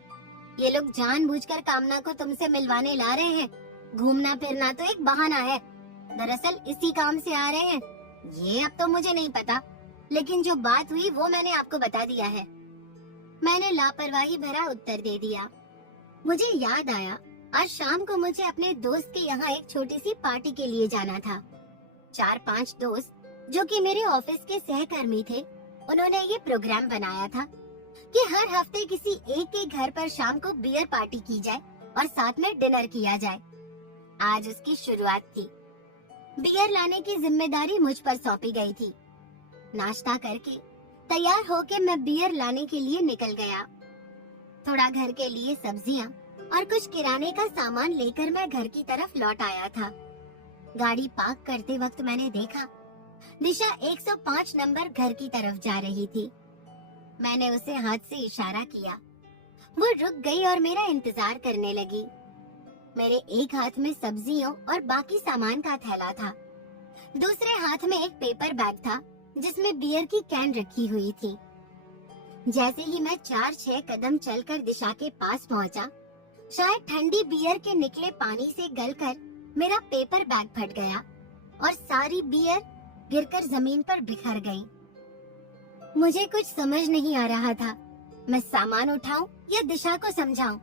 ये लोग जानबूझकर कामना को तुमसे मिलवाने ला रहे हैं। घूमना फिरना तो एक बहाना है, दरअसल इसी काम से आ रहे हैं। ये अब तो मुझे नहीं पता, लेकिन जो बात हुई वो मैंने आपको बता दिया है। मैंने लापरवाही भरा उत्तर दे दिया। मुझे याद आया, आज शाम को मुझे अपने दोस्त के यहाँ एक छोटी सी पार्टी के लिए जाना था। 4-5 दोस्त जो कि मेरे ऑफिस के सहकर्मी थे, उन्होंने ये प्रोग्राम बनाया था कि हर हफ्ते किसी एक के घर पर शाम को बियर पार्टी की जाए और साथ में डिनर किया जाए। आज उसकी शुरुआत थी। बियर लाने की जिम्मेदारी मुझ पर सौंपी गई थी। नाश्ता करके तैयार होके मैं बियर लाने के लिए निकल गया। थोड़ा घर के लिए सब्जियां और कुछ किराने का सामान लेकर मैं घर की तरफ लौट आया था। गाड़ी पार्क करते वक्त मैंने देखा दिशा 105 नंबर घर की तरफ जा रही थी। मैंने उसे हाथ से इशारा किया। वो रुक गई और मेरा इंतजार करने लगी। मेरे एक हाथ में सब्जियों और बाकी सामान का थैला था। दूसरे हाथ में एक पेपर बैग था जिसमें बियर की कैन रखी हुई थी। जैसे ही मैं 4-6 कदम चलकर दिशा के पास पहुंचा, शायद ठंडी बियर के निकले पानी से गलकर मेरा पेपर बैग फट गया और सारी बियर गिरकर जमीन पर बिखर गई। मुझे कुछ समझ नहीं आ रहा था। मैं सामान उठाऊं या दिशा को समझाऊं?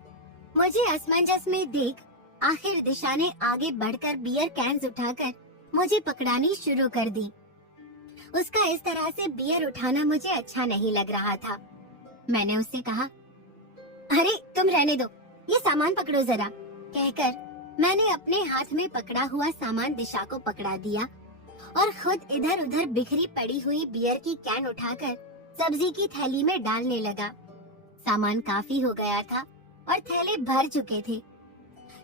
मुझे असमंजस में देख आखिर दिशा ने आगे बढ़कर बियर कैन्स उठाकर मुझे पकड़ानी शुरू कर दी। उसका इस तरह से बियर उठाना मुझे अच्छा नहीं लग रहा था। मैंने उससे कहा, अरे तुम रहने दो, ये सामान पकड़ो जरा। कहकर मैंने अपने हाथ में पकड़ा हुआ सामान दिशा को पकड़ा दिया और खुद इधर उधर बिखरी पड़ी हुई बियर की कैन उठाकर सब्जी की थैली में डालने लगा। सामान काफी हो गया था और थैले भर चुके थे।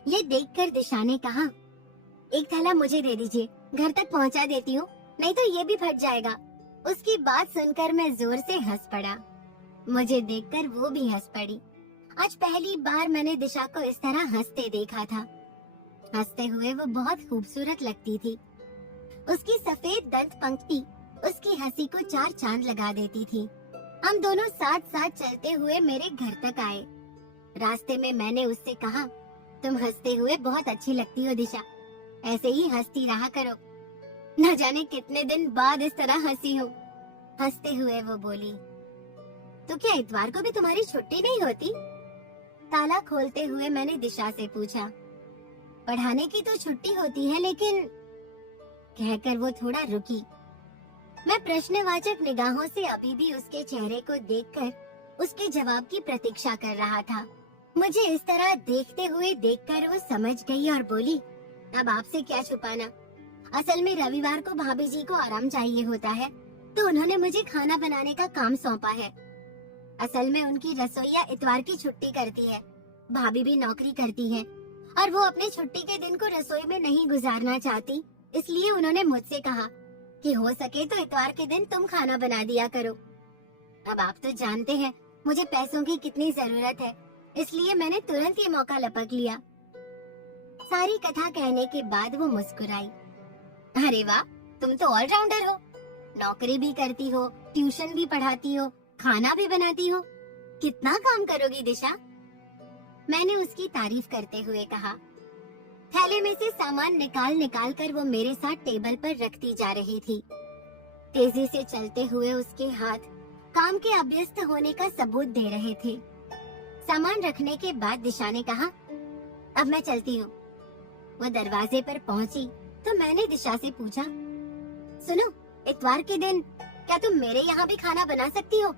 ये देखकर दिशा ने कहा, एक थैला मुझे दे दीजिए, घर तक पहुंचा देती हूँ, नहीं तो ये भी फट जाएगा। उसकी बात सुनकर मैं जोर से हंस पड़ा। मुझे देखकर वो भी हंस पड़ी। आज पहली बार मैंने दिशा को इस तरह हंसते देखा था। हंसते हुए वो बहुत खूबसूरत लगती थी। उसकी सफेद दंत पंक्ति उसकी हंसी को 4 चांद लगा देती थी। हम दोनों साथ साथ चलते हुए मेरे घर तक आए। रास्ते में मैंने उससे कहा, तुम हंसते हुए बहुत अच्छी लगती हो दिशा, ऐसे ही हंसती रहा करो। न जाने कितने दिन बाद इस तरह हंसी हूँ। हंसते हुए वो बोली, तो क्या इतवार को भी तुम्हारी छुट्टी नहीं होती? ताला खोलते हुए मैंने दिशा से पूछा। पढ़ाने की तो छुट्टी होती है, लेकिन कहकर वो थोड़ा रुकी। मैं प्रश्नवाचक निगाहों से अभी भी उसके चेहरे को देखकर उसके जवाब की प्रतीक्षा कर रहा था। मुझे इस तरह देखते हुए देखकर वो समझ गई और बोली, अब आपसे क्या छुपाना। असल में रविवार को भाभी जी को आराम चाहिए होता है, तो उन्होंने मुझे खाना बनाने का काम सौंपा है। असल में उनकी रसोइया इतवार की छुट्टी करती है। भाभी भी नौकरी करती है और वो अपने छुट्टी के दिन को रसोई में नहीं गुजारना चाहती, इसलिए उन्होंने मुझसे कहा कि हो सके तो इतवार के दिन तुम खाना बना दिया करो। अब आप तो जानते हैं मुझे पैसों की कितनी जरूरत है, इसलिए मैंने तुरंत ये मौका लपक लिया। सारी कथा कहने के बाद वो मुस्कुराई। अरे वाह, तुम तो ऑलराउंडर हो, नौकरी भी करती हो, ट्यूशन भी पढ़ाती हो, खाना भी बनाती हो, कितना काम करोगी दिशा? मैंने उसकी तारीफ करते हुए कहा। थैले में से सामान निकाल निकाल कर वो मेरे साथ टेबल पर रखती जा रही थी। तेजी से चलते हुए उसके हाथ काम के अभ्यस्त होने का सबूत दे रहे थे। सामान रखने के बाद दिशा ने कहा, अब मैं चलती हूँ। वो दरवाजे पर पहुँची तो मैंने दिशा से पूछा, सुनो, इतवार के दिन क्या तुम मेरे यहाँ भी खाना बना सकती हो?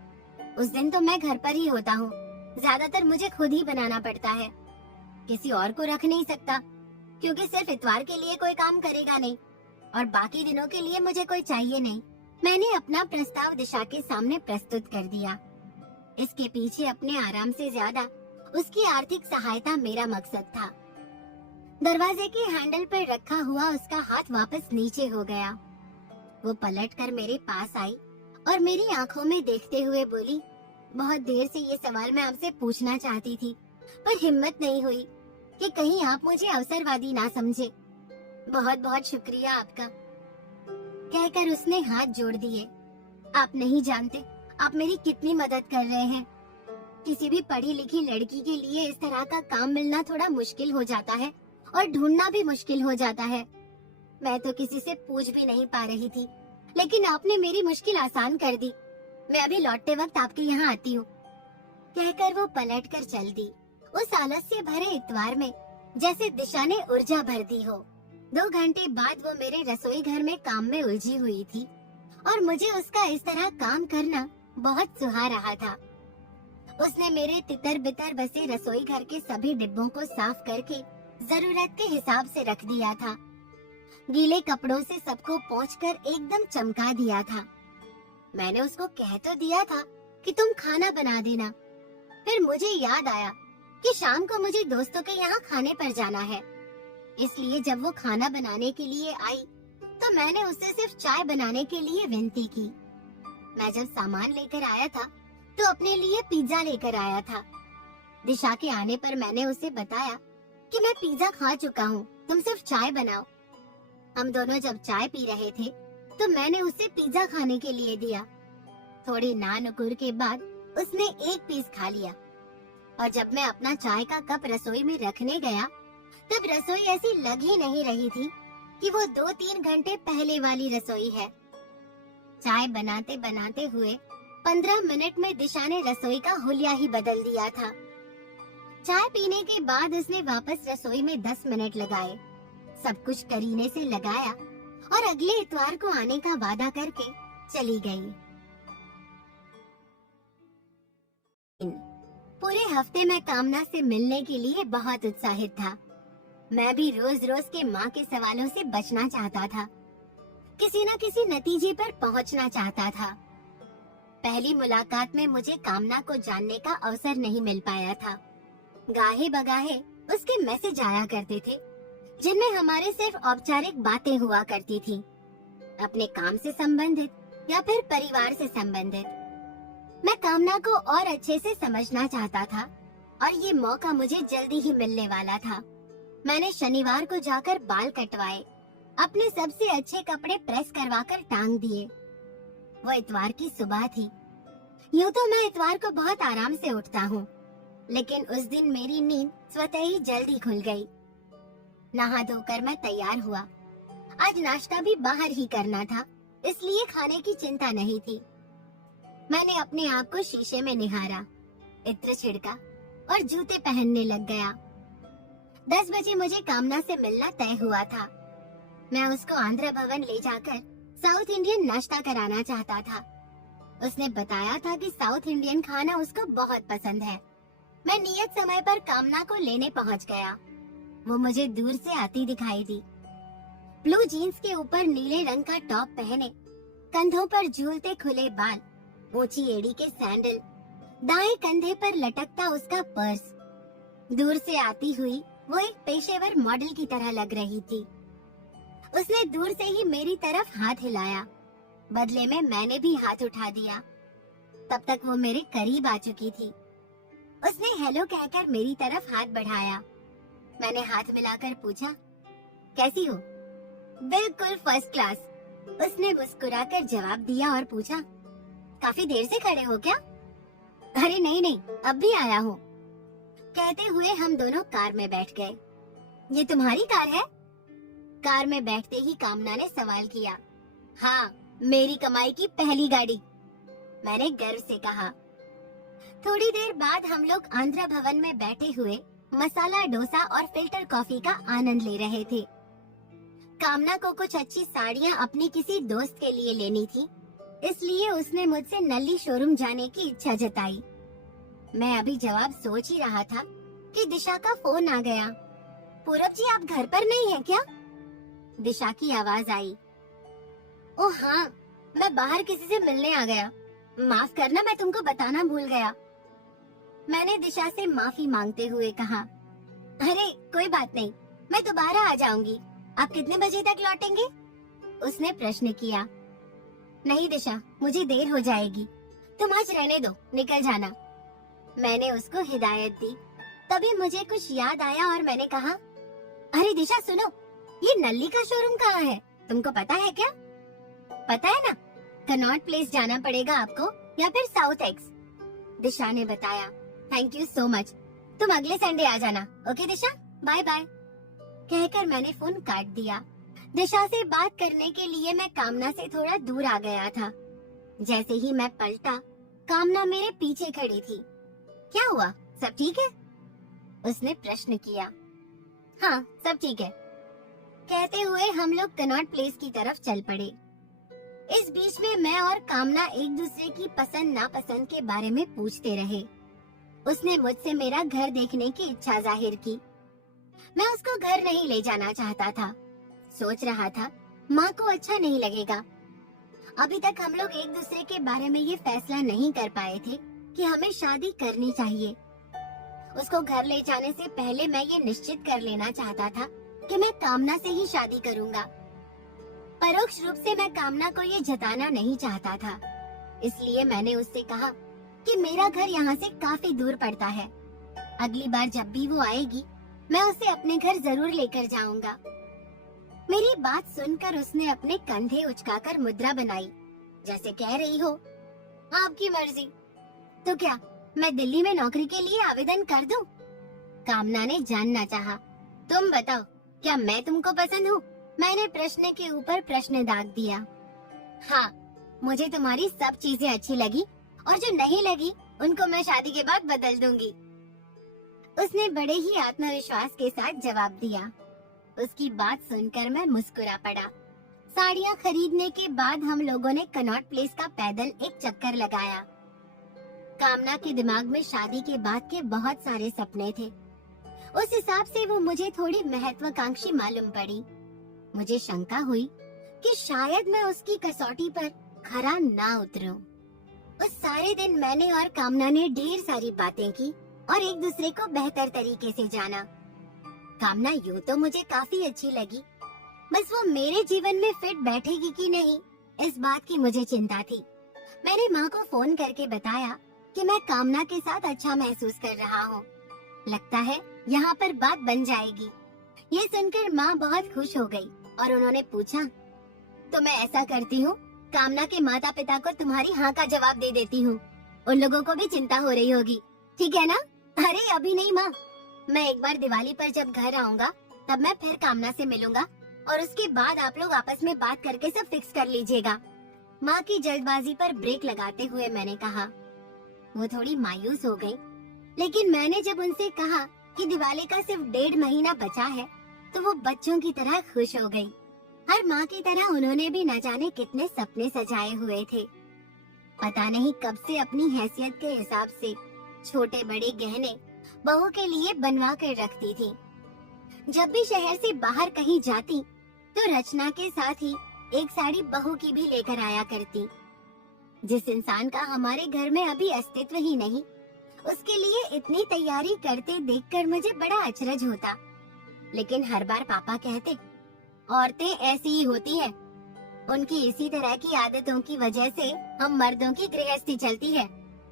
उस दिन तो मैं घर पर ही होता हूँ, ज्यादातर मुझे खुद ही बनाना पड़ता है। किसी और को रख नहीं सकता, क्योंकि सिर्फ इतवार के लिए कोई काम करेगा नहीं और बाकी दिनों के लिए मुझे कोई चाहिए नहीं। मैंने अपना प्रस्ताव दिशा के सामने प्रस्तुत कर दिया। इसके पीछे अपने आराम से ज्यादा उसकी आर्थिक सहायता मेरा मकसद था। दरवाजे के हैंडल पर रखा हुआ उसका हाथ वापस नीचे हो गया। वो पलटकर मेरे पास आई और मेरी आंखों में देखते हुए बोली, बहुत देर से ये सवाल मैं आपसे पूछना चाहती थी, पर हिम्मत नहीं हुई कि कहीं आप मुझे अवसरवादी ना समझे। बहुत बहुत शुक्रिया आपका। कहकर उसने हाथ जोड़ दिए। आप नहीं जानते आप मेरी कितनी मदद कर रहे हैं। किसी भी पढ़ी लिखी लड़की के लिए इस तरह का काम मिलना थोड़ा मुश्किल हो जाता है और ढूंढना भी मुश्किल हो जाता है। मैं तो किसी से पूछ भी नहीं पा रही थी, लेकिन आपने मेरी मुश्किल आसान कर दी। मैं अभी लौटते वक्त आपके यहाँ आती हूँ। कहकर वो पलटकर चल दी। उस आलस्य भरे इतवार में जैसे दिशा ने ऊर्जा भर दी हो। 2 घंटे बाद वो मेरे रसोई घर में काम में उलझी हुई थी और मुझे उसका इस तरह काम करना बहुत सुहा रहा था। उसने मेरे तितर बितर बसे रसोई घर के सभी डिब्बों को साफ करके जरूरत के हिसाब से रख दिया था। गीले कपड़ों से सबको पोंछकर एकदम चमका दिया था। मैंने उसको कह तो दिया था कि तुम खाना बना देना। फिर मुझे याद आया कि शाम को मुझे दोस्तों के यहाँ खाने पर जाना है, इसलिए जब वो खाना बनाने के लिए आई तो मैंने उससे सिर्फ चाय बनाने के लिए विनती की। मैं जब सामान लेकर आया था तो अपने लिए पिज्जा लेकर आया था। दिशा के आने पर मैंने उसे बताया कि मैं पिज्जा खा चुका हूँ, तुम सिर्फ चाय बनाओ। हम दोनों जब चाय पी रहे थे तो मैंने उसे पिज्जा खाने के लिए दिया। थोड़ी नानुकुर के बाद उसने एक पीस खा लिया और जब मैं अपना चाय का कप रसोई में रखने गया तब रसोई ऐसी लग ही नहीं रही थी कि वो 2-3 घंटे पहले वाली रसोई है। चाय बनाते बनाते हुए 15 मिनट में दिशा ने रसोई का हुलिया ही बदल दिया था। चाय पीने के बाद उसने वापस रसोई में 10 मिनट लगाए, सब कुछ करीने से लगाया और अगले इतवार को आने का वादा करके चली गई। पूरे हफ्ते मैं कामना से मिलने के लिए बहुत उत्साहित था। मैं भी रोज रोज के माँ के सवालों से बचना चाहता था, किसी न किसी नतीजे पर पहुँचना चाहता था। पहली मुलाकात में मुझे कामना को जानने का अवसर नहीं मिल पाया था। गाहे बगाहे उसके मैसेज आया करते थे जिनमें हमारे सिर्फ औपचारिक बातें हुआ करती थी, अपने काम से संबंधित या फिर परिवार से संबंधित। मैं कामना को और अच्छे से समझना चाहता था और ये मौका मुझे जल्दी ही मिलने वाला था। मैंने शनिवार को जाकर बाल कटवाए, अपने सबसे अच्छे कपड़े प्रेस करवाकर टांग दिए। वो इतवार की सुबह थी। यूं तो मैं इतवार को बहुत आराम से उठता हूँ, लेकिन उस दिन मेरी नींद स्वतः ही जल्दी खुल गई। नहा धोकर मैं तैयार हुआ। आज नाश्ता भी बाहर ही करना था, इसलिए खाने की चिंता नहीं थी। मैंने अपने आप को शीशे में निहारा, इत्र छिड़का और जूते पहनने लग गया। 10 बजे मुझे कामना से मिलना तय हुआ था। मैं उसको आंध्र भवन ले जाकर साउथ इंडियन नाश्ता कराना चाहता था। उसने बताया था कि साउथ इंडियन खाना उसको बहुत पसंद है। मैं नियत समय पर कामना को लेने पहुंच गया। वो मुझे दूर से आती दिखाई दी। ब्लू जीन्स के ऊपर नीले रंग का टॉप पहने, कंधों पर झूलते खुले बाल, ऊंची एड़ी के सैंडल, दाएं कंधे पर लटकता उसका पर्स। दूर से आती हुई वो एक पेशेवर मॉडल की तरह लग रही थी। उसने दूर से ही मेरी तरफ हाथ हिलाया, बदले में मैंने भी हाथ उठा दिया। तब तक वो मेरे करीब आ चुकी थी। उसने हेलो कहकर मेरी तरफ हाथ बढ़ाया। मैंने हाथ मिलाकर पूछा, कैसी हो? बिल्कुल फर्स्ट क्लास, उसने मुस्कुराकर जवाब दिया और पूछा, काफी देर से खड़े हो क्या? अरे नहीं नहीं, अब भी आया हूँ। कहते हुए हम दोनों कार में बैठ गए। ये तुम्हारी कार है? कार में बैठते ही कामना ने सवाल किया। हाँ, मेरी कमाई की पहली गाड़ी, मैंने गर्व से कहा। थोड़ी देर बाद हम लोग आंध्र भवन में बैठे हुए मसाला डोसा और फिल्टर कॉफी का आनंद ले रहे थे। कामना को कुछ अच्छी साड़ियाँ अपनी किसी दोस्त के लिए लेनी थी, इसलिए उसने मुझसे नल्ली शोरूम जाने की इच्छा जताई। मैं अभी जवाब सोच ही रहा था कि दिशा का फोन आ गया। पूरब जी, आप घर पर नहीं हैं क्या? दिशा की आवाज आई। ओह हाँ, मैं बाहर किसी से मिलने आ गया, माफ करना, मैं तुमको बताना भूल गया। मैंने दिशा से माफी मांगते हुए कहा। अरे कोई बात नहीं, मैं दोबारा आ जाऊंगी। आप कितने बजे तक लौटेंगे? उसने प्रश्न किया। नहीं दिशा, मुझे देर हो जाएगी, तुम आज रहने दो, निकल जाना। मैंने उसको हिदायत दी। तभी मुझे कुछ याद आया और मैंने कहा, अरे दिशा सुनो, ये नल्ली का शोरूम कहाँ है, तुमको पता है क्या? पता है ना, कनॉट प्लेस जाना पड़ेगा आपको या फिर साउथ एक्स। दिशा ने बताया। थैंक यू सो मच, तुम अगले संडे आ जाना। ओके दिशा, बाय बाय। कहकर मैंने फोन काट दिया। दिशा से बात करने के लिए मैं कामना से थोड़ा दूर आ गया था। जैसे ही मैं पलटा, कामना मेरे पीछे खड़ी थी। क्या हुआ, सब ठीक है? उसने प्रश्न किया। हाँ, सब ठीक है, कहते हुए हम लोग कनॉट प्लेस की तरफ चल पड़े। इस बीच में मैं और कामना एक दूसरे की पसंद नापसंद के बारे में पूछते रहे। उसने मुझसे मेरा घर देखने की इच्छा जाहिर की। मैं उसको घर नहीं ले जाना चाहता था। सोच रहा था माँ को अच्छा नहीं लगेगा अभी तक हम लोग एक दूसरे के बारे में ये फैसला नहीं कर पाए थे कि हमें शादी करनी चाहिए। उसको घर ले जाने से पहले मैं ये निश्चित कर लेना चाहता था कि मैं कामना से ही शादी करूंगा। परोक्ष रूप से मैं कामना को ये जताना नहीं चाहता था, इसलिए मैंने उससे कहा कि मेरा घर यहाँ से काफी दूर पड़ता है। अगली बार जब भी वो आएगी मैं उसे अपने घर जरूर लेकर जाऊंगा। मेरी बात सुनकर उसने अपने कंधे उचकाकर मुद्रा बनाई, जैसे कह रही हो आपकी मर्जी। तो क्या मैं दिल्ली में नौकरी के लिए आवेदन कर दूं? कामना ने जानना चाहा। तुम बताओ, क्या मैं तुमको पसंद हूँ? मैंने प्रश्न के ऊपर प्रश्न दाग दिया। हाँ, मुझे तुम्हारी सब चीजें अच्छी लगी और जो नहीं लगी उनको मैं शादी के बाद बदल दूंगी। उसने बड़े ही आत्मविश्वास के साथ जवाब दिया। उसकी बात सुनकर मैं मुस्कुरा पड़ा। साड़ियाँ खरीदने के बाद हम लोगों ने कनॉट प्लेस का पैदल एक चक्कर लगाया। कामना के दिमाग में शादी के बाद के बहुत सारे सपने थे। उस हिसाब से वो मुझे थोड़ी महत्वाकांक्षी मालूम पड़ी। मुझे शंका हुई कि शायद मैं उसकी कसौटी पर खरा ना उतरूं। उस सारे दिन मैंने और कामना ने ढेर सारी बातें की और एक दूसरे को बेहतर तरीके से जाना। कामना यूं तो मुझे काफी अच्छी लगी, बस वो मेरे जीवन में फिट बैठेगी कि नहीं, इस बात की मुझे चिंता थी। मैंने माँ को फोन करके बताया कि मैं कामना के साथ अच्छा महसूस कर रहा हूँ। लगता है यहाँ पर बात बन जाएगी। ये सुनकर माँ बहुत खुश हो गई और उन्होंने पूछा, तो मैं ऐसा करती हूँ, कामना के माता पिता को तुम्हारी हाँ का जवाब दे देती हूँ। उन लोगों को भी चिंता हो रही होगी, ठीक है ना? अरे अभी नहीं माँ, मैं एक बार दिवाली पर जब घर आऊँगा तब मैं फिर कामना से मिलूंगा और उसके बाद आप लोग आपस में बात करके सब फिक्स कर लीजिएगा। माँ की जल्दबाजी पर ब्रेक लगाते हुए मैंने कहा। वो थोड़ी मायूस हो गई, लेकिन मैंने जब उनसे कहा कि दिवाली का सिर्फ 1.5 महीना बचा है तो वो बच्चों की तरह खुश हो गई। हर माँ की तरह उन्होंने भी न जाने कितने सपने सजाए हुए थे। पता नहीं कब से अपनी हैसियत के हिसाब से छोटे बड़े गहने बहू के लिए बनवा कर रखती थी। जब भी शहर से बाहर कहीं जाती तो रचना के साथ ही एक साड़ी बहू की भी लेकर आया करती। जिस इंसान का हमारे घर में अभी अस्तित्व ही नहीं, उसके लिए इतनी तैयारी करते देखकर मुझे बड़ा अचरज होता। लेकिन हर बार पापा कहते, औरतें ऐसी ही होती हैं। उनकी इसी तरह की आदतों की वजह से हम मर्दों की गृहस्थी चलती है।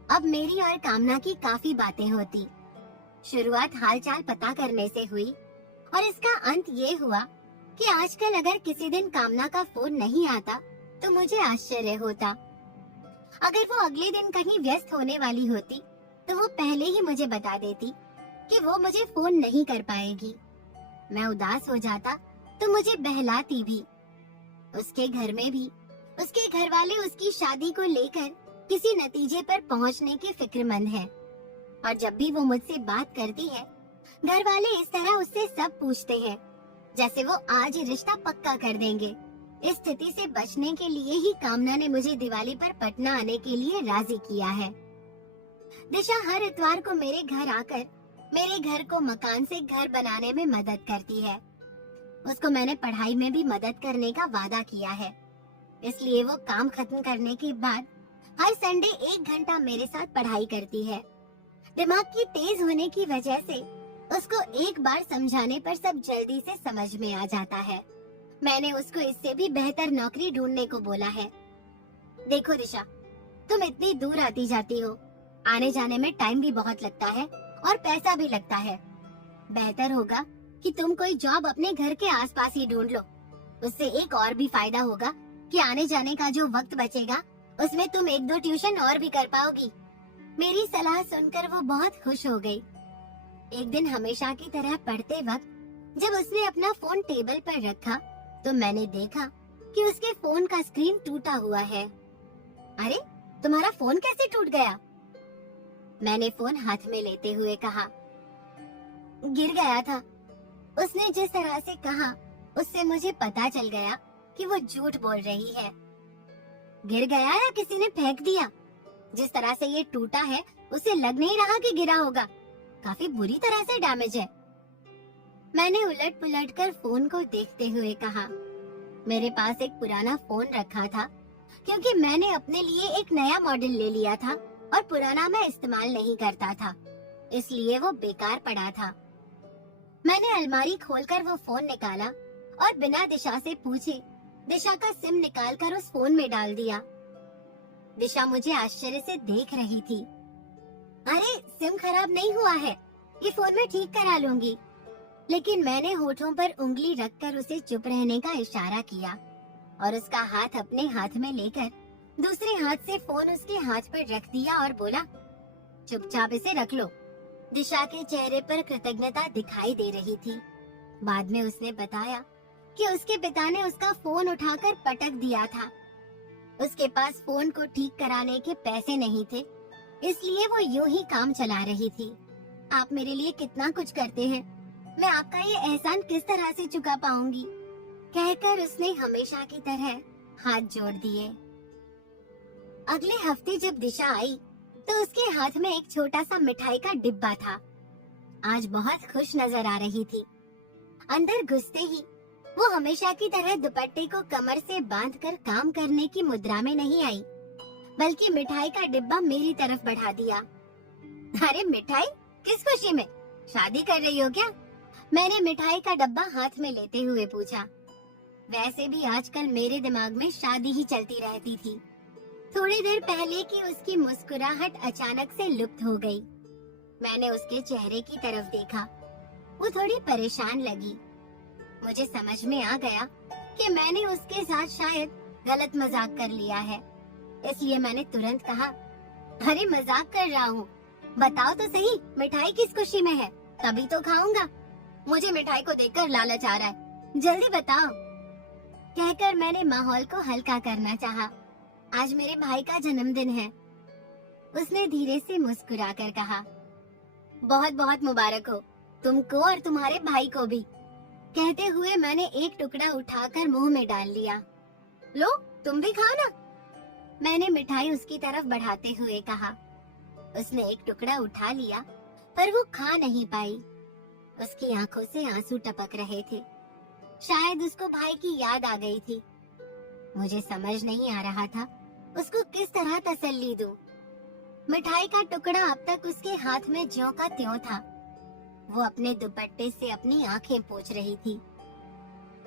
अब मेरी और कामना की काफी बातें होती। शुरुआत हालचाल पता करने से हुई और इसका अंत ये हुआ कि आजकल अगर किसी दिन कामना का फोन नहीं आता तो मुझे आश्चर्य होता। अगर वो अगले दिन कहीं व्यस्त होने वाली होती तो वो पहले ही मुझे बता देती कि वो मुझे फोन नहीं कर पाएगी। मैं उदास हो जाता तो मुझे बहलाती भी। उसके घर में भी उसके घर वाले उसकी शादी को लेकर किसी नतीजे पर पहुंचने के फिक्रमंद हैं। और जब भी वो मुझसे बात करती है, घर वाले इस तरह उससे सब पूछते हैं जैसे वो आज ही रिश्ता पक्का कर देंगे। इस स्थिति से बचने के लिए ही कामना ने मुझे दिवाली पर पटना आने के लिए राजी किया है। दिशा हर इतवार को मेरे घर आकर मेरे घर को मकान से घर बनाने में मदद करती है। उसको मैंने पढ़ाई में भी मदद करने का वादा किया है, इसलिए वो काम खत्म करने के बाद हर संडे 1 घंटा मेरे साथ पढ़ाई करती है। दिमाग की तेज होने की वजह से उसको एक बार समझाने पर सब जल्दी से समझ में आ जाता है। मैंने उसको इससे भी बेहतर नौकरी ढूंढने को बोला है। देखो दिशा, तुम इतनी दूर आती जाती हो, आने जाने में टाइम भी बहुत लगता है और पैसा भी लगता है। बेहतर होगा कि तुम कोई जॉब अपने घर के आसपास ही ढूंढ लो। उससे एक और भी फायदा होगा कि आने जाने का जो वक्त बचेगा उसमें तुम 1-2 ट्यूशन और भी कर पाओगी। मेरी सलाह सुनकर वो बहुत खुश हो गई। एक दिन हमेशा की तरह पढ़ते वक्त जब उसने अपना फोन टेबल पर रखा तो मैंने देखा कि उसके फोन का स्क्रीन टूटा हुआ है। अरे, तुम्हारा फोन कैसे टूट गया? मैंने फोन हाथ में लेते हुए कहा। गिर गया था। उसने जिस तरह से कहा उससे मुझे पता चल गया कि वो झूठ बोल रही है। गिर गया या किसी ने फेंक दिया? जिस तरह से ये टूटा है उसे लग नहीं रहा कि गिरा होगा। काफी बुरी तरह से डैमेज है। मैंने उलट पुलट कर फोन को देखते हुए कहा। मेरे पास एक पुराना फोन रखा था क्योंकि मैंने अपने लिए एक नया मॉडल ले लिया था और पुराना मैं इस्तेमाल नहीं करता था, इसलिए वो बेकार पड़ा था। मैंने अलमारी खोलकर वो फोन निकाला और बिना दिशा से पूछे दिशा का सिम निकालकर उस फोन में डाल दिया। दिशा मुझे आश्चर्य से देख रही थी। अरे, सिम खराब नहीं हुआ है, ये फोन में ठीक करा लूंगी। लेकिन मैंने होठों पर उंगली रखकर उसे चुप रहने का इशारा किया और उसका हाथ अपने हाथ में लेकर दूसरे हाथ से फोन उसके हाथ पर रख दिया और बोला, चुपचाप इसे रख लो। दिशा के चेहरे पर कृतज्ञता दिखाई दे रही थी। बाद में उसने बताया कि उसके पिता ने उसका फोन उठाकर पटक दिया था। उसके पास फोन को ठीक कराने के पैसे नहीं थे, इसलिए वो यूं ही काम चला रही थी। आप मेरे लिए कितना कुछ करते हैं, मैं आपका ये एहसान किस तरह से चुका पाऊंगी, कहकर उसने हमेशा की तरह हाथ जोड़ दिए। अगले हफ्ते जब दिशा आई तो उसके हाथ में एक छोटा सा मिठाई का डिब्बा था। आज बहुत खुश नजर आ रही थी। अंदर घुसते ही वो हमेशा की तरह दुपट्टे को कमर से बांधकर काम करने की मुद्रा में नहीं आई, बल्कि मिठाई का डिब्बा मेरी तरफ बढ़ा दिया। अरे मिठाई, किस खुशी में? शादी कर रही हो क्या? मैंने मिठाई का डब्बा हाथ में लेते हुए पूछा। वैसे भी आजकल मेरे दिमाग में शादी ही चलती रहती थी। थोड़ी देर पहले की उसकी मुस्कुराहट अचानक से लुप्त हो गई। मैंने उसके चेहरे की तरफ देखा। वो थोड़ी परेशान लगी। मुझे समझ में आ गया कि मैंने उसके साथ शायद गलत मजाक कर लिया है, इसलिए मैंने तुरंत कहा, अरे मजाक कर रहा हूँ, बताओ तो सही मिठाई किस खुशी में है, तभी तो खाऊंगा। मुझे मिठाई को देखकर लालच आ रहा है, जल्दी बताओ, कहकर मैंने माहौल को हल्का करना चाहा। आज मेरे भाई का जन्मदिन है, उसने धीरे से मुस्कुरा कर कहा। बहुत बहुत मुबारक हो तुमको और तुम्हारे भाई को भी, कहते हुए मैंने एक टुकड़ा उठाकर मुंह में डाल लिया। लो तुम भी खाओ ना, मैंने मिठाई उसकी तरफ बढ़ाते हुए कहा। उसने एक टुकड़ा उठा लिया पर वो खा नहीं पाई। उसकी आंखों से आंसू टपक रहे थे। शायद उसको भाई की याद आ गई थी। मुझे समझ नहीं आ रहा था उसको किस तरह तसल्ली दूं। मिठाई का टुकड़ा अब तक उसके हाथ में ज्यों का त्यों था। वो अपने दुपट्टे से अपनी आंखें पोंछ रही थी।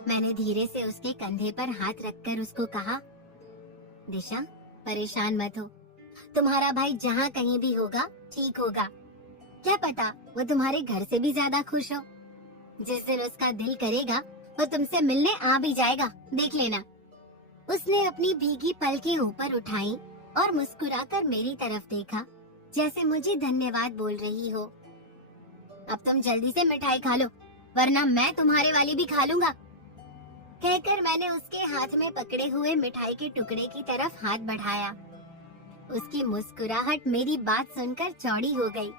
मैंने धीरे से उसके कंधे पर हाथ रखकर उसको कहा, दिशा परेशान मत हो, तुम्हारा भाई जहाँ कहीं भी होगा ठीक होगा। क्या पता वो तुम्हारे घर से भी ज्यादा खुश हो। जिस दिन उसका दिल करेगा वो तुमसे मिलने आ भी जाएगा, देख लेना। उसने अपनी भीगी पलकें ऊपर उठाई और मुस्कुराकर मेरी तरफ देखा, जैसे मुझे धन्यवाद बोल रही हो। अब तुम जल्दी से मिठाई खा लो, वरना मैं तुम्हारे वाली भी खा लूंगा, कहकर मैंने उसके हाथ में पकड़े हुए मिठाई के टुकड़े की तरफ हाथ बढ़ाया। उसकी मुस्कुराहट मेरी बात सुनकर चौड़ी हो गई।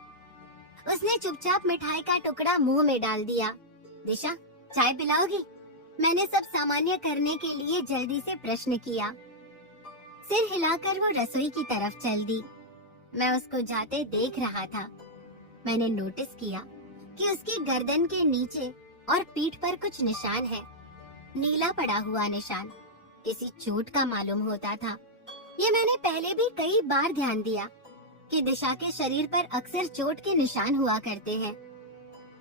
उसने चुपचाप मिठाई का टुकड़ा मुंह में डाल दिया। दिशा चाय पिलाओगी? मैंने सब सामान्य करने के लिए जल्दी से प्रश्न किया। सिर हिलाकर वो रसोई की तरफ चल दी। मैं उसको जाते देख रहा था। मैंने नोटिस किया कि उसकी गर्दन के नीचे और पीठ पर कुछ निशान है। नीला पड़ा हुआ निशान, किसी चोट का मालूम होता था। ये मैंने पहले भी कई बार ध्यान दिया कि दिशा के शरीर पर अक्सर चोट के निशान हुआ करते हैं।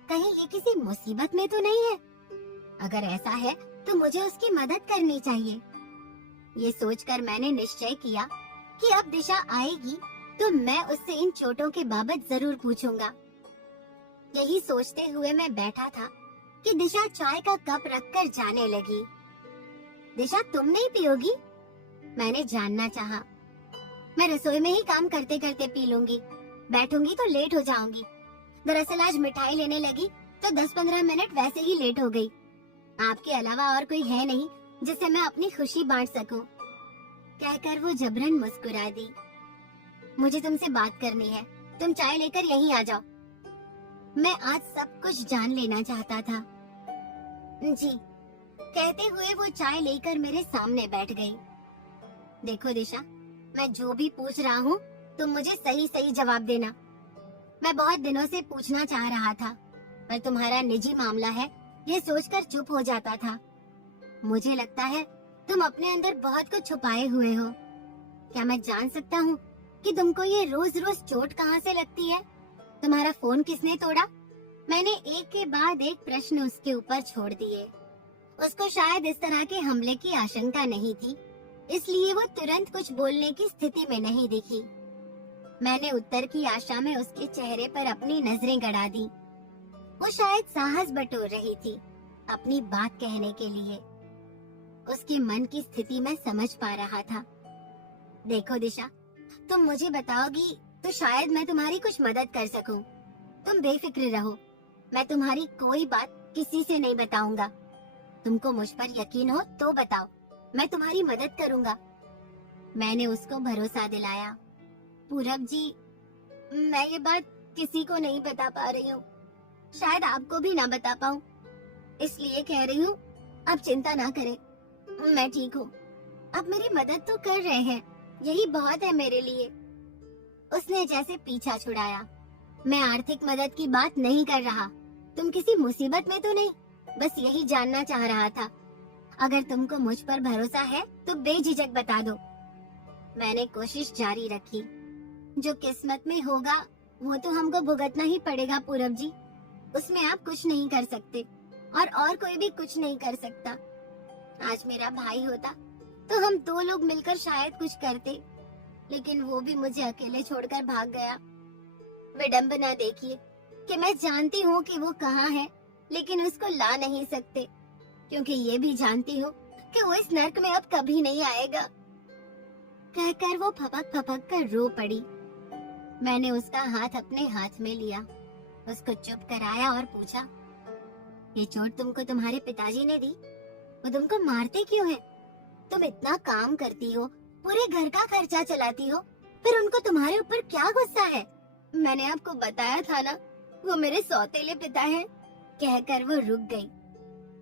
कहीं ये किसी मुसीबत में तो नहीं है? अगर ऐसा है तो मुझे उसकी मदद करनी चाहिए। ये सोचकर मैंने निश्चय किया कि अब दिशा आएगी तो मैं उससे इन चोटों के बाबत जरूर पूछूंगा। यही सोचते हुए मैं बैठा था कि दिशा चाय का कप रखकर जाने लगी। दिशा तुम नहीं पियोगी? मैंने जानना चाहा। मैं रसोई में ही काम करते करते पी लूंगी, बैठूंगी तो लेट हो जाऊंगी। दरअसल आज मिठाई लेने लगी तो 10-15 मिनट वैसे ही लेट हो गई। आपके अलावा और कोई है नहीं जिससे मैं अपनी खुशी बांट सकूं, कहकर वो जबरन मुस्कुरा दी। मुझे तुमसे बात करनी है, तुम चाय लेकर यहीं आ जाओ। मैं आज सब कुछ जान लेना चाहता था। जी, कहते हुए वो चाय लेकर मेरे सामने बैठ गई। देखो दिशा, मैं जो भी पूछ रहा हूँ तुम मुझे सही सही जवाब देना। मैं बहुत दिनों से पूछना चाह रहा था, पर तुम्हारा निजी मामला है ये सोचकर चुप हो जाता था। मुझे लगता है तुम अपने अंदर बहुत कुछ छुपाए हुए हो। क्या मैं जान सकता हूँ कि तुमको ये रोज रोज चोट कहाँ से लगती है? तुम्हारा फोन किसने तोड़ा? मैंने एक के बाद एक प्रश्न उसके ऊपर छोड़ दिए। उसको शायद इस तरह के हमले की आशंका नहीं थी, इसलिए वो तुरंत कुछ बोलने की स्थिति में नहीं दिखी। मैंने उत्तर की आशा में उसके चेहरे पर अपनी नजरें गड़ा दी। वो शायद साहस बटोर रही थी अपनी बात कहने के लिए। उसके मन की स्थिति मैं समझ पा रहा था। देखो दिशा, तुम मुझे बताओगी तो शायद मैं तुम्हारी कुछ मदद कर सकूं। तुम बेफिक्र रहो, मैं तुम्हारी कोई बात किसी से नहीं बताऊंगा। तुमको मुझ पर यकीन हो तो बताओ, मैं तुम्हारी मदद करूंगा। मैंने उसको भरोसा दिलाया। पूरब जी, मैं ये बात किसी को नहीं बता पा रही हूँ, शायद आपको भी ना बता पाऊँ, इसलिए कह रही हूँ आप चिंता ना करें, मैं ठीक हूँ। आप मेरी मदद तो कर रहे हैं, यही बहुत है मेरे लिए। उसने जैसे पीछा छुड़ाया। मैं आर्थिक मदद की बात नहीं कर रहा। तुम किसी मुसीबत में तो नहीं, बस यही जानना चाह रहा था। अगर तुमको मुझ पर भरोसा है तो बेझिझक बता दो। मैंने कोशिश जारी रखी। जो किस्मत में होगा वो तो हमको भुगतना ही पड़ेगा पूरब जी, उसमें आप कुछ नहीं कर सकते और कोई भी कुछ नहीं कर सकता। आज मेरा भाई होता तो हम दो लोग मिलकर शायद कुछ करते, लेकिन वो भी मुझे अकेले छोड़कर भाग गया। विडंबना देखिए कि मैं जानती हूँ कि वो कहाँ है, लेकिन उसको ला नहीं सकते, क्योंकि ये भी जानती हूँ कि वो इस नर्क में अब कभी नहीं आएगा। कहकर वो फपक फपक कर रो पड़ी। मैंने उसका हाथ अपने हाथ में लिया, उसको चुप कराया और पूछा, ये चोट तुमको तुम्हारे पिताजी ने दी? वो तुमको मारते क्यों हैं? तुम इतना काम करती हो, पूरे घर का खर्चा चलाती हो, फिर उनको तुम्हारे ऊपर क्या गुस्सा है? मैंने आपको बताया था ना, वो मेरे सौतेले पिता हैं। कहकर वो रुक गई।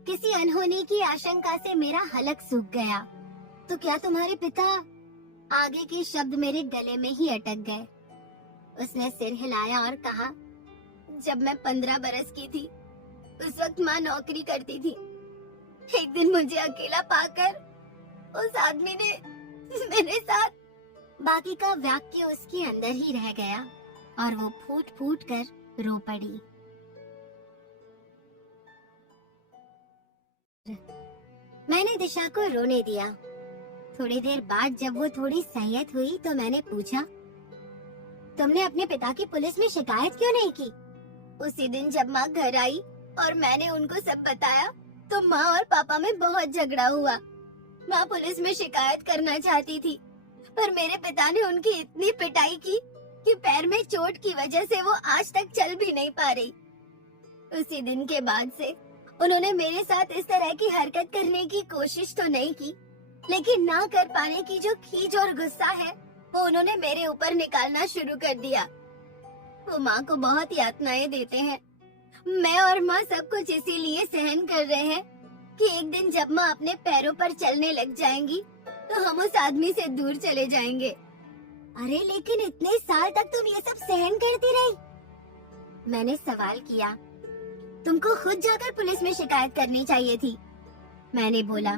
किसी अनहोनी की आशंका से मेरा हलक सूख गया। तो क्या तुम्हारे पिता? आगे के शब्द मेरे गले में ही अटक गए। उसने सिर हिलाया और कहा, जब मैं 15 बरस की थी उस वक्त माँ नौकरी करती थी। एक दिन मुझे अकेला पाकर उस आदमी ने मेरे साथ। बाकी का वाक्य उसके अंदर ही रह गया और वो फूट फूट कर रो पड़ी। मैंने दिशा को रोने दिया। थोड़ी देर बाद जब वो थोड़ी संयत हुई तो मैंने पूछा, तुमने अपने पिता की पुलिस में शिकायत क्यों नहीं की? उसी दिन जब माँ घर आई और मैंने उनको सब बताया तो माँ और पापा में बहुत झगड़ा हुआ। माँ पुलिस में शिकायत करना चाहती थी, पर मेरे पिता ने उनकी इतनी पिटाई की कि पैर में चोट की वजह से वो आज तक चल भी नहीं पा रही। उसी दिन के बाद से उन्होंने मेरे साथ इस तरह की हरकत करने की कोशिश तो नहीं की, लेकिन ना कर पाने की जो खीज और गुस्सा है वो उन्होंने मेरे ऊपर निकालना शुरू कर दिया। वो माँ को बहुत यातनाएं देते हैं। मैं और माँ सब कुछ इसीलिए सहन कर रहे हैं कि एक दिन जब माँ अपने पैरों पर चलने लग जाएंगी तो हम उस आदमी से दूर चले जाएंगे। अरे लेकिन इतने साल तक तुम ये सब सहन करती रही? मैंने सवाल किया। तुमको खुद जाकर पुलिस में शिकायत करनी चाहिए थी। मैंने बोला।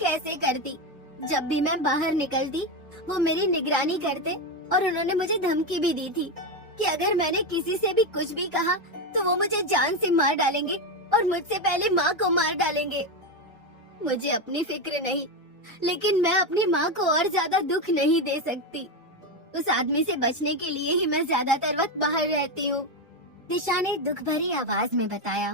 कैसे करती? जब भी मैं बाहर निकलती वो मेरी निगरानी करते और उन्होंने मुझे धमकी भी दी थी कि अगर मैंने किसी से भी कुछ भी कहा तो वो मुझे जान से मार डालेंगे और मुझसे पहले माँ को मार डालेंगे। मुझे अपनी फिक्र नहीं, लेकिन मैं अपनी माँ को और ज्यादा दुख नहीं दे सकती। उस आदमी से बचने के लिए ही मैं ज्यादातर वक्त बाहर रहती हूँ। दिशा ने दुख भरी आवाज में बताया।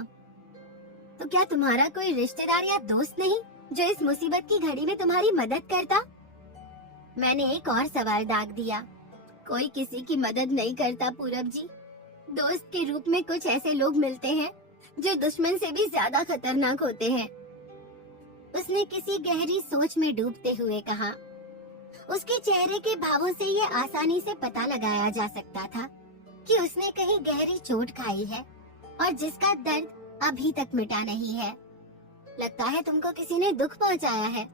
तो क्या तुम्हारा कोई रिश्तेदार या दोस्त नहीं जो इस मुसीबत की घड़ी में तुम्हारी मदद करता? मैंने एक और सवाल दाग दिया। कोई किसी की मदद नहीं करता पूरब जी। दोस्त के रूप में कुछ ऐसे लोग मिलते हैं जो दुश्मन से भी ज्यादा खतरनाक होते हैं। उसने किसी गहरी सोच में डूबते हुए कहा। उसके चेहरे के भावों से ये आसानी से पता लगाया जा सकता था कि उसने कहीं गहरी चोट खाई है और जिसका दर्द अभी तक मिटा नहीं है। लगता है तुमको किसी ने दुख पहुंचाया है।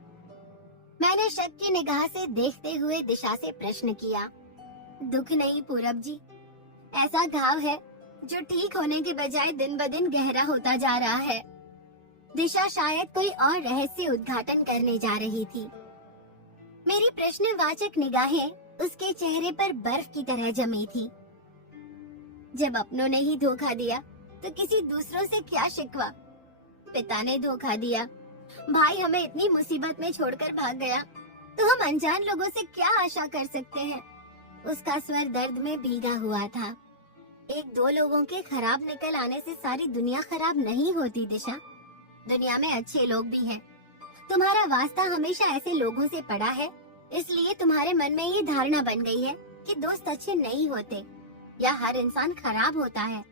मैंने शक की निगाह से देखते हुए दिशा से प्रश्न किया। दुख नहीं पूरब जी, ऐसा घाव है जो ठीक होने के बजाय दिन ब दिन गहरा होता जा रहा है। दिशा शायद कोई और रहस्य उद्घाटन करने जा रही थी। मेरी प्रश्नवाचक निगाहें उसके चेहरे पर बर्फ की तरह जमी थी। जब अपनों ने ही धोखा दिया तो किसी दूसरों से क्या शिकवा। पिता ने धोखा दिया, भाई हमें इतनी मुसीबत में छोड़कर भाग गया, तो हम अनजान लोगों से क्या आशा कर सकते हैं। उसका स्वर दर्द में भीगा हुआ था। एक दो लोगों के खराब निकल आने से सारी दुनिया खराब नहीं होती दिशा। दुनिया में अच्छे लोग भी हैं। तुम्हारा वास्ता हमेशा ऐसे लोगों से पड़ा है, इसलिए तुम्हारे मन में ये धारणा बन गई है कि दोस्त अच्छे नहीं होते या हर इंसान खराब होता है।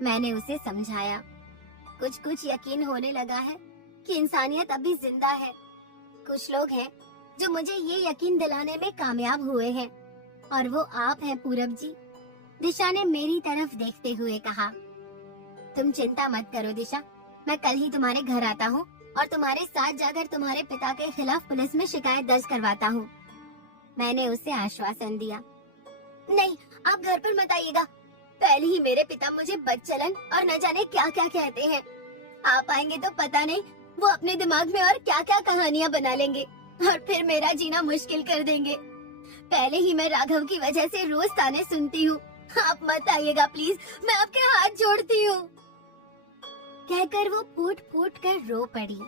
मैंने उसे समझाया। कुछ कुछ यकीन होने लगा है कि इंसानियत अभी जिंदा है। कुछ लोग हैं जो मुझे ये यकीन दिलाने में कामयाब हुए हैं, और वो आप हैं पूरब जी। दिशा ने मेरी तरफ देखते हुए कहा। तुम चिंता मत करो दिशा, मैं कल ही तुम्हारे घर आता हूँ और तुम्हारे साथ जाकर तुम्हारे पिता के खिलाफ पुलिस में शिकायत दर्ज करवाता हूँ। मैंने उसे आश्वासन दिया। नहीं, आप घर पर मत आइएगा। पहले ही मेरे पिता मुझे बदचलन और न जाने क्या क्या कहते हैं। आप आएंगे तो पता नहीं वो अपने दिमाग में और क्या क्या कहानियाँ बना लेंगे और फिर मेरा जीना मुश्किल कर देंगे। पहले ही मैं राघव की वजह से रोज ताने सुनती हूँ। आप मत आइएगा प्लीज, मैं आपके हाथ जोड़ती हूँ। कहकर वो फूट फूट कर रो पड़ी।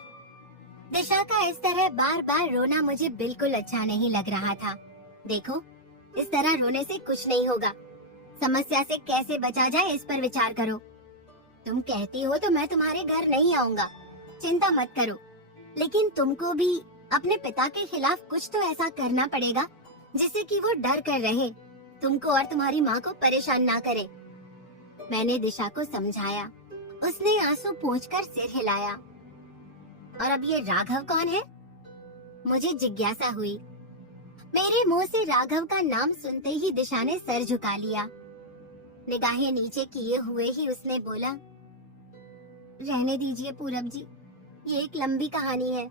दिशा का इस तरह बार बार रोना मुझे बिल्कुल अच्छा नहीं लग रहा था। देखो, इस तरह रोने से कुछ नहीं होगा। समस्या से कैसे बचा जाए इस पर विचार करो। तुम कहती हो तो मैं तुम्हारे घर नहीं आऊंगा, चिंता मत करो। लेकिन तुमको भी अपने पिता के खिलाफ कुछ तो ऐसा करना पड़ेगा जिससे कि वो डर कर रहे, तुमको और तुम्हारी माँ को परेशान ना करे। मैंने दिशा को समझाया। उसने आंसू पोंछकर सिर हिलाया। और अब ये राघव कौन है? मुझे जिज्ञासा हुई। मेरे मुंह से राघव का नाम सुनते ही दिशा ने सर झुका लिया। निगाहें नीचे किए हुए ही उसने बोला, रहने दीजिए पूरब जी, ये एक लंबी कहानी है।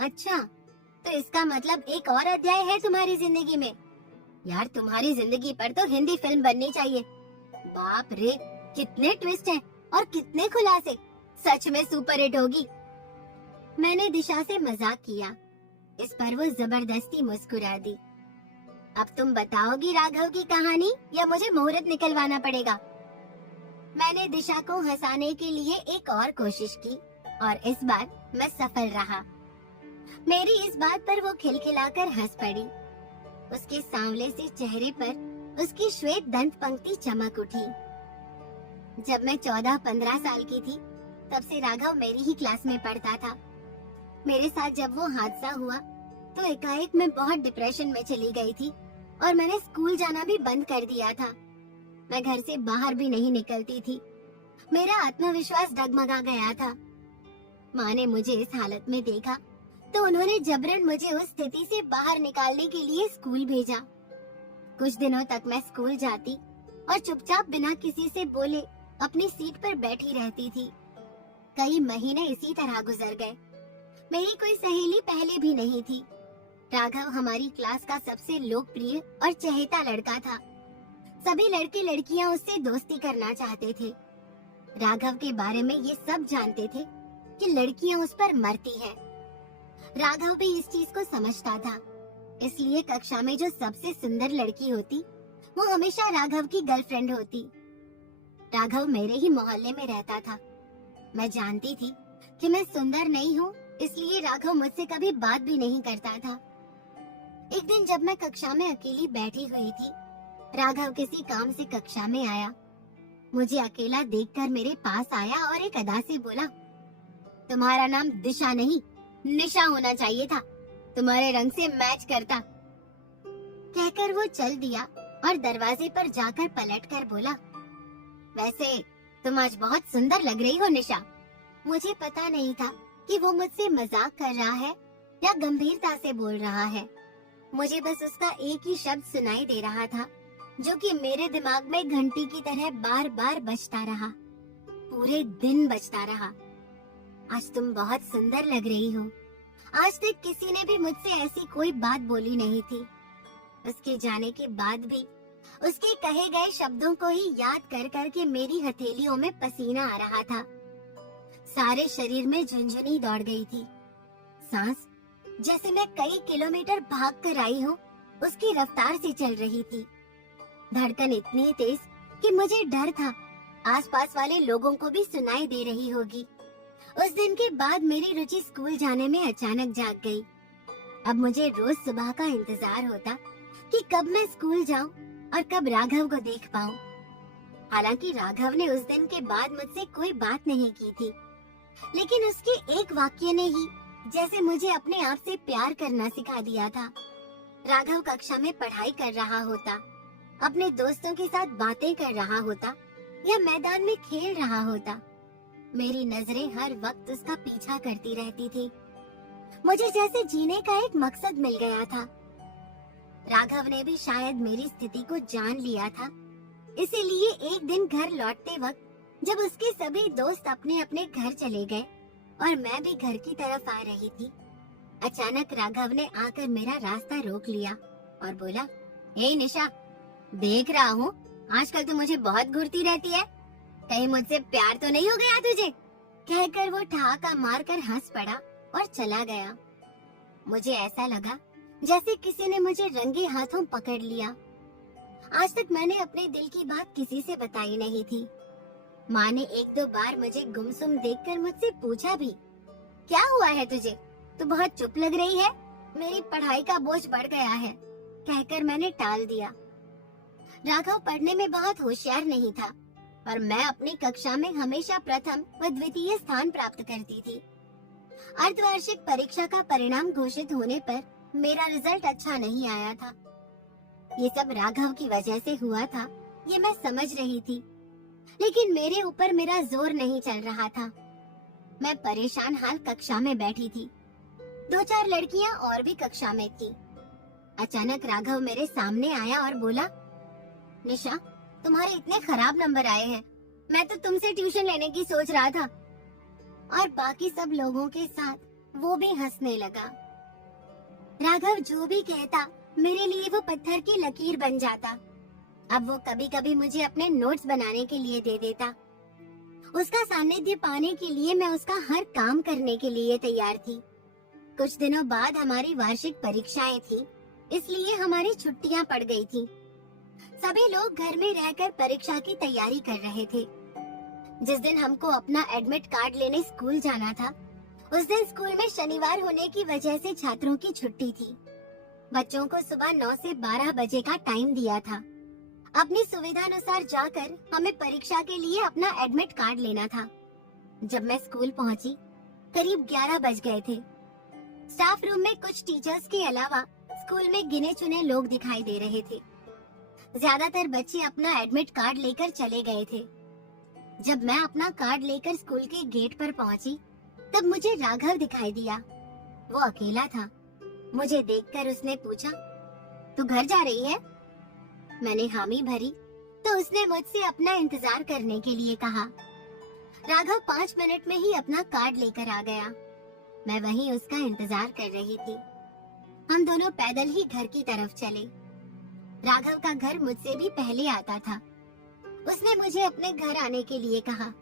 अच्छा, तो इसका मतलब एक और अध्याय है तुम्हारी जिंदगी में? यार, तुम्हारी जिंदगी पर तो हिंदी फिल्म बननी चाहिए। बाप रे, कितने ट्विस्ट हैं और कितने खुलासे। सच में सुपर हिट होगी। मैंने दिशा से मजाक किया। इस पर वो जबरदस्ती मुस्कुरा दी। अब तुम बताओगी राघव की कहानी या मुझे मुहूर्त निकलवाना पड़ेगा? मैंने दिशा को हंसाने के लिए एक और कोशिश की और इस बार मैं सफल रहा। मेरी इस बात पर वो खिलखिलाकर हंस पड़ी। उसके सांवले से चेहरे पर उसकी श्वेत दंत पंक्ति चमक उठी। जब मैं 14-15 साल की थी, तब से राघव मेरी ही क्लास में पढ़ता था। मेरे साथ जब वो हादसा हुआ तो एकाएक मैं बहुत डिप्रेशन में चली गई थी और मैंने स्कूल जाना भी बंद कर दिया था। मैं घर से बाहर भी नहीं निकलती थी। मेरा आत्मविश्वास डगमगा गया था। माँ ने मुझे इस हालत में देखा तो उन्होंने जबरन मुझे उस स्थिति से बाहर निकालने के लिए स्कूल भेजा। कुछ दिनों तक मैं स्कूल जाती और चुपचाप बिना किसी से बोले अपनी सीट पर बैठी रहती थी। कई महीने इसी तरह गुजर गए। मेरी कोई सहेली पहले भी नहीं थी। राघव हमारी क्लास का सबसे लोकप्रिय और चहेता लड़का था। सभी लड़के लड़कियां उससे दोस्ती करना चाहते थे। राघव के बारे में ये सब जानते थे कि लड़कियां उस पर मरती हैं। राघव भी इस चीज को समझता था, इसलिए कक्षा में जो सबसे सुंदर लड़की होती वो हमेशा राघव की गर्लफ्रेंड होती। राघव मेरे ही मोहल्ले में रहता था। मैं जानती थी कि मैं सुंदर नहीं हूँ, इसलिए राघव मुझसे कभी बात भी नहीं करता था। एक दिन जब मैं कक्षा में अकेली बैठी हुई थी, राघव किसी काम से कक्षा में आया। मुझे अकेला देखकर मेरे पास आया और एक अदा से बोला, तुम्हारा नाम दिशा नहीं निशा होना चाहिए था, तुम्हारे रंग से मैच करता। कहकर वो चल दिया और दरवाजे पर जाकर पलटकर बोला, वैसे तुम आज बहुत सुंदर लग रही हो निशा। मुझे पता नहीं था कि वो मुझसे मजाक कर रहा है या गंभीरता से बोल रहा है। मुझे बस उसका एक ही शब्द सुनाई दे रहा था, जो कि मेरे दिमाग में घंटी की तरह बार बार बजता रहा। पूरे दिन बजता रहा। आज तुम बहुत सुंदर लग रही हो। आज तक किसी ने भी मुझसे ऐसी कोई बात बोली नहीं थी। उसके जाने के बाद भी उसके कहे गए शब्दों को ही याद कर कर के मेरी हथेलियों में पसीना आ रहा था। सारे शरीर में झुनझुनी दौड़ गई थी। सांस जैसे मैं कई किलोमीटर भाग कर आई हूँ, उसकी रफ्तार से चल रही थी। धड़कन इतनी तेज कि मुझे डर था आसपास वाले लोगों को भी सुनाई दे रही होगी। उस दिन के बाद मेरी रुचि स्कूल जाने में अचानक जाग गई। अब मुझे रोज सुबह का इंतजार होता कि कब मैं स्कूल जाऊं और कब राघव को देख पाऊं। हालांकि राघव ने उस दिन के बाद मुझसे कोई बात नहीं की थी, लेकिन उसके एक वाक्य ने ही जैसे मुझे अपने आप से प्यार करना सिखा दिया था। राघव कक्षा में पढ़ाई कर रहा होता, अपने दोस्तों के साथ बातें कर रहा होता या मैदान में खेल रहा होता, मेरी नजरें हर वक्त उसका पीछा करती रहती थी। मुझे जैसे जीने का एक मकसद मिल गया था। राघव ने भी शायद मेरी स्थिति को जान लिया था, इसीलिए एक दिन घर लौटते वक्त जब उसके सभी दोस्त अपने अपने घर चले गए और मैं भी घर की तरफ आ रही थी, अचानक राघव ने आकर मेरा रास्ता रोक लिया और बोला, हे निशा, देख रहा हूँ आजकल तू मुझे बहुत घूरती रहती है, कहीं मुझसे प्यार तो नहीं हो गया तुझे? कहकर वो ठहाका मारकर हंस पड़ा और चला गया। मुझे ऐसा लगा जैसे किसी ने मुझे रंगे हाथों पकड़ लिया। आज तक मैंने अपने दिल की बात किसी से बताई नहीं थी। माँ ने एक दो बार मुझे गुमसुम देखकर मुझसे पूछा भी, क्या हुआ है तुझे? तू बहुत चुप लग रही है, मेरी पढ़ाई का बोझ बढ़ गया है, कहकर मैंने टाल दिया। राघव पढ़ने में बहुत होशियार नहीं था और मैं अपनी कक्षा में हमेशा प्रथम व द्वितीय स्थान प्राप्त करती थी। अर्धवार्षिक परीक्षा का परिणाम घोषित होने पर मेरा रिजल्ट अच्छा नहीं आया था। ये सब राघव की वजह से हुआ था, ये मैं समझ रही थी, लेकिन मेरे ऊपर मेरा जोर नहीं चल रहा था। मैं परेशान हाल कक्षा में बैठी थी। 2-4 लड़कियां और भी कक्षा में थी। अचानक राघव मेरे सामने आया और बोला, निशा, तुम्हारे इतने खराब नंबर आए हैं, मैं तो तुमसे ट्यूशन लेने की सोच रहा था। और बाकी सब लोगों के साथ वो भी हंसने लगा। राघव जो भी कहता मेरे लिए वो पत्थर की लकीर बन जाता। अब वो कभी कभी मुझे अपने नोट्स बनाने के लिए दे देता। उसका सानिध्य पाने के लिए मैं उसका हर काम करने के लिए तैयार थी। कुछ दिनों बाद हमारी वार्षिक परीक्षाएं थी, इसलिए हमारी छुट्टियां पड़ गई थी। सभी लोग घर में रहकर परीक्षा की तैयारी कर रहे थे। जिस दिन हमको अपना एडमिट कार्ड लेने स्कूल जाना था, उस दिन स्कूल में शनिवार होने की वजह से छात्रों की छुट्टी थी। बच्चों को सुबह 9 से 12 बजे का टाइम दिया था। अपनी सुविधानुसार जाकर हमें परीक्षा के लिए अपना एडमिट कार्ड लेना था। जब मैं स्कूल पहुंची, करीब 11 बज गए थे। स्टाफ रूम में कुछ टीचर्स के अलावा स्कूल में गिने चुने लोग दिखाई दे रहे थे। ज्यादातर बच्चे अपना एडमिट कार्ड लेकर चले गए थे। जब मैं अपना कार्ड लेकर स्कूल के गेट पर पहुंची, तब मुझे राघव दिखाई दिया। वो अकेला था। मुझे देखकर उसने पूछा, तू घर जा रही है? मैंने हामी भरी तो उसने मुझसे अपना इंतजार करने के लिए कहा। राघव 5 मिनट में ही अपना कार्ड लेकर आ गया। मैं वहीं उसका इंतजार कर रही थी। हम दोनों पैदल ही घर की तरफ चले। राघव का घर मुझसे भी पहले आता था। उसने मुझे अपने घर आने के लिए कहा।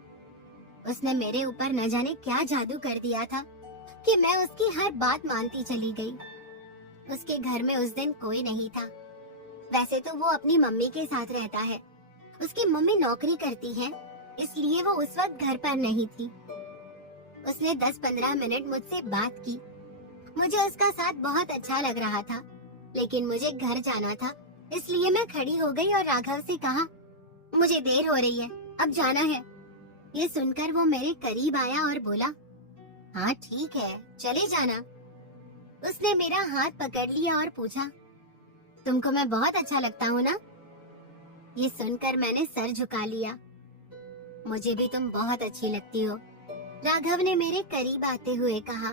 उसने मेरे ऊपर न जाने क्या जादू कर दिया था कि मैं उसकी हर बात मानती चली गई। उसके घर में उस दिन कोई नहीं था। वैसे तो वो अपनी मम्मी के साथ रहता है। उसकी मम्मी नौकरी करती है, इसलिए वो उस वक्त घर पर नहीं थी। उसने 10-15 मिनट मुझसे बात की। मुझे उसका साथ बहुत अच्छा लग रहा था, लेकिन मुझे घर जाना था, इसलिए मैं खड़ी हो गई और राघव से कहा, मुझे देर हो रही है, अब जाना है। ये सुनकर वो मेरे करीब आया और बोला, हाँ ठीक है, चले जाना। उसने मेरा हाथ पकड़ लिया और पूछा, तुमको मैं बहुत अच्छा लगता हूँ ना? ये सुनकर मैंने सर झुका लिया। मुझे भी तुम बहुत अच्छी लगती हो, राघव ने मेरे करीब आते हुए कहा।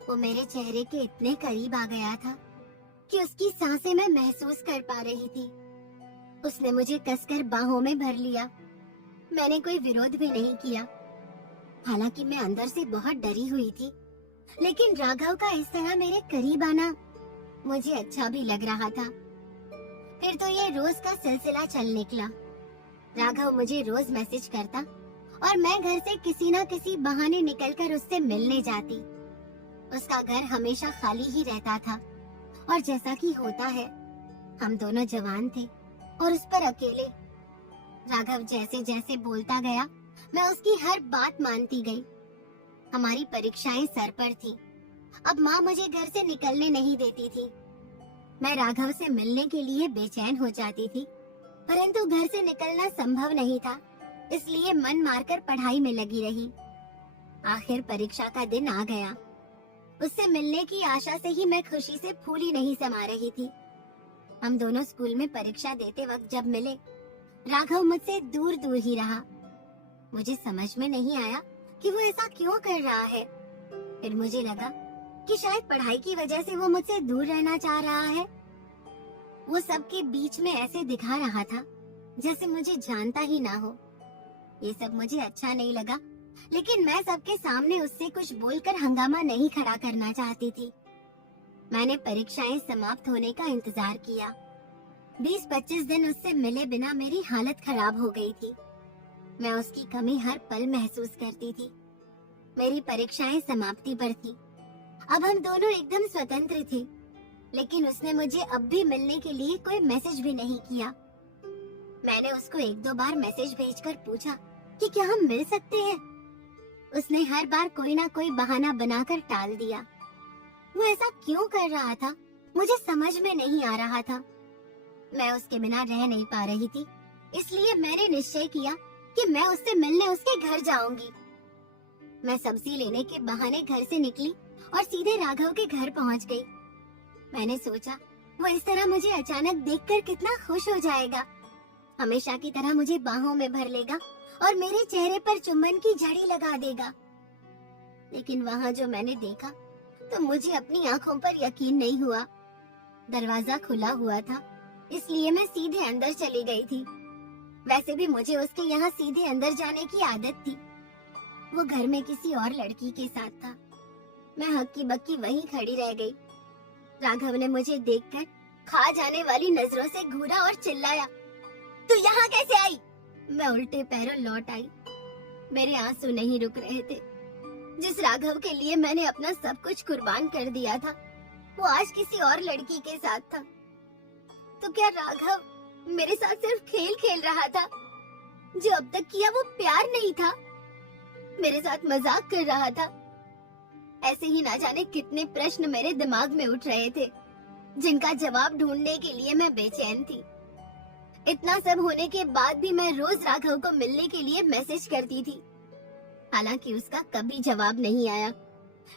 वो मेरे चेहरे के इतने करीब आ गया था कि उसकी सांसें मैं महसूस कर पा रही थी। उसने मुझे कसकर बाहों में भर लिया। मैंने कोई विरोध भी नहीं किया। हालांकि मैं अंदर से बहुत डरी हुई थी, लेकिन राघव का इस तरह मेरे करीब आना मुझे अच्छा भी लग रहा था। फिर तो ये रोज का सिलसिला चल निकला। राघव मुझे रोज मैसेज करता और मैं घर से किसी न किसी बहाने निकलकर उससे मिलने जाती। उसका घर हमेशा खाली ही रहता था और जैसा कि होता है, हम दोनों जवान थे और उस पर अकेले। राघव जैसे जैसे बोलता गया, मैं उसकी हर बात मानती गई। हमारी परीक्षाएं सर पर थी। अब माँ मुझे घर से निकलने नहीं देती थी। मैं राघव से मिलने के लिए बेचैन हो जाती थी, परंतु घर से निकलना संभव नहीं था, इसलिए मन मारकर पढ़ाई में लगी रही। आखिर परीक्षा का दिन आ गया। उससे मिलने की आशा से ही मैं खुशी से फूली नहीं समा रही थी। हम दोनों स्कूल में परीक्षा देते वक्त जब मिले, राघव मुझसे दूर दूर ही रहा। मुझे समझ में नहीं आया कि वो ऐसा क्यों कर रहा है। फिर मुझे लगा कि शायद पढ़ाई की वजह से वो मुझसे दूर रहना चाह रहा है। वो सबके बीच में ऐसे दिखा रहा था जैसे मुझे जानता ही ना हो। ये सब मुझे अच्छा नहीं लगा, लेकिन मैं सबके सामने उससे कुछ बोलकर हंगामा नहीं खड़ा करना चाहती थी। मैंने परीक्षाएं समाप्त होने का इंतजार किया। 20-25 दिन उससे मिले बिना मेरी हालत खराब हो गई थी। मैं उसकी कमी हर पल महसूस करती थी। मेरी परीक्षाएं समाप्ति पर थी। अब हम दोनों एकदम स्वतंत्र थे, लेकिन उसने मुझे अब भी मिलने के लिए कोई मैसेज भी नहीं किया। मैंने उसको 1-2 बार मैसेज भेजकर पूछा कि क्या हम मिल सकते हैं। उसने हर बार कोई ना कोई बहाना बनाकर टाल दिया। वो ऐसा क्यों कर रहा था, मुझे समझ में नहीं आ रहा था। मैं उसके बिना रह नहीं पा रही थी, इसलिए मैंने निश्चय किया कि मैं उससे मिलने उसके घर जाऊंगी। मैं सब्जी लेने के बहाने घर से निकली और सीधे राघव के घर पहुंच गई। मैंने सोचा वो इस तरह मुझे अचानक देखकर कितना खुश हो जाएगा। हमेशा की तरह मुझे बाहों में भर लेगा और मेरे चेहरे पर चुम्बन की झड़ी लगा देगा। लेकिन वहाँ जो मैंने देखा तो मुझे अपनी आंखों पर यकीन नहीं हुआ। दरवाजा खुला हुआ था, इसलिए मैं सीधे अंदर चली गई थी। वैसे भी मुझे उसके यहाँ सीधे अंदर जाने की आदत थी। वो घर में किसी और लड़की के साथ था। मैं हक्की बक्की वहीं खड़ी रह गई। राघव ने मुझे देखकर खा जाने वाली नजरों से घूरा और चिल्लाया, तू यहाँ कैसे आई? मैं उल्टे पैरों लौट आई। मेरे आंसू नहीं रुक रहे थे। जिस राघव के लिए मैंने अपना सब कुछ कुर्बान कर दिया था, वो आज किसी और लड़की के साथ था। तो क्या राघव मेरे साथ सिर्फ खेल खेल रहा था? जो अब तक किया वो प्यार नहीं था, मेरे साथ मजाक कर रहा था। ऐसे ही ना जाने कितने प्रश्न मेरे दिमाग में उठ रहे थे, जिनका जवाब ढूंढने के लिए मैं बेचैन थी। इतना सब होने के बाद भी मैं रोज राघव को मिलने के लिए मैसेज करती थी। हालांकि उसका कभी जवाब नहीं आया,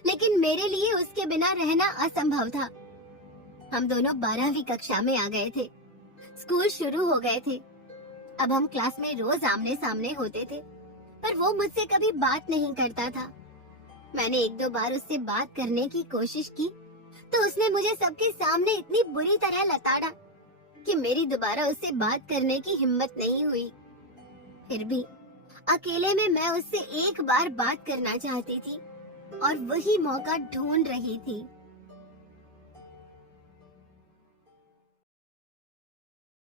लेकिन मेरे लिए उसके बिना रहना असंभव था। हम दोनों 12वीं कक्षा में आ गए थे। स्कूल शुरू हो गए थे। अब हम क्लास में रोज आमने सामने होते थे, पर वो मुझसे कभी बात नहीं करता था। मैंने 1-2 बार उससे बात करने की कोशिश की, तो उसने मुझे सबके सामने इतनी बुरी तरह लताड़ा कि मेरी दोबारा उससे बात करने की हिम्मत नहीं हुई। फिर भी अकेले में मैं उससे एक बार बात करना चाहती थी और वही मौका ढूंढ रही थी।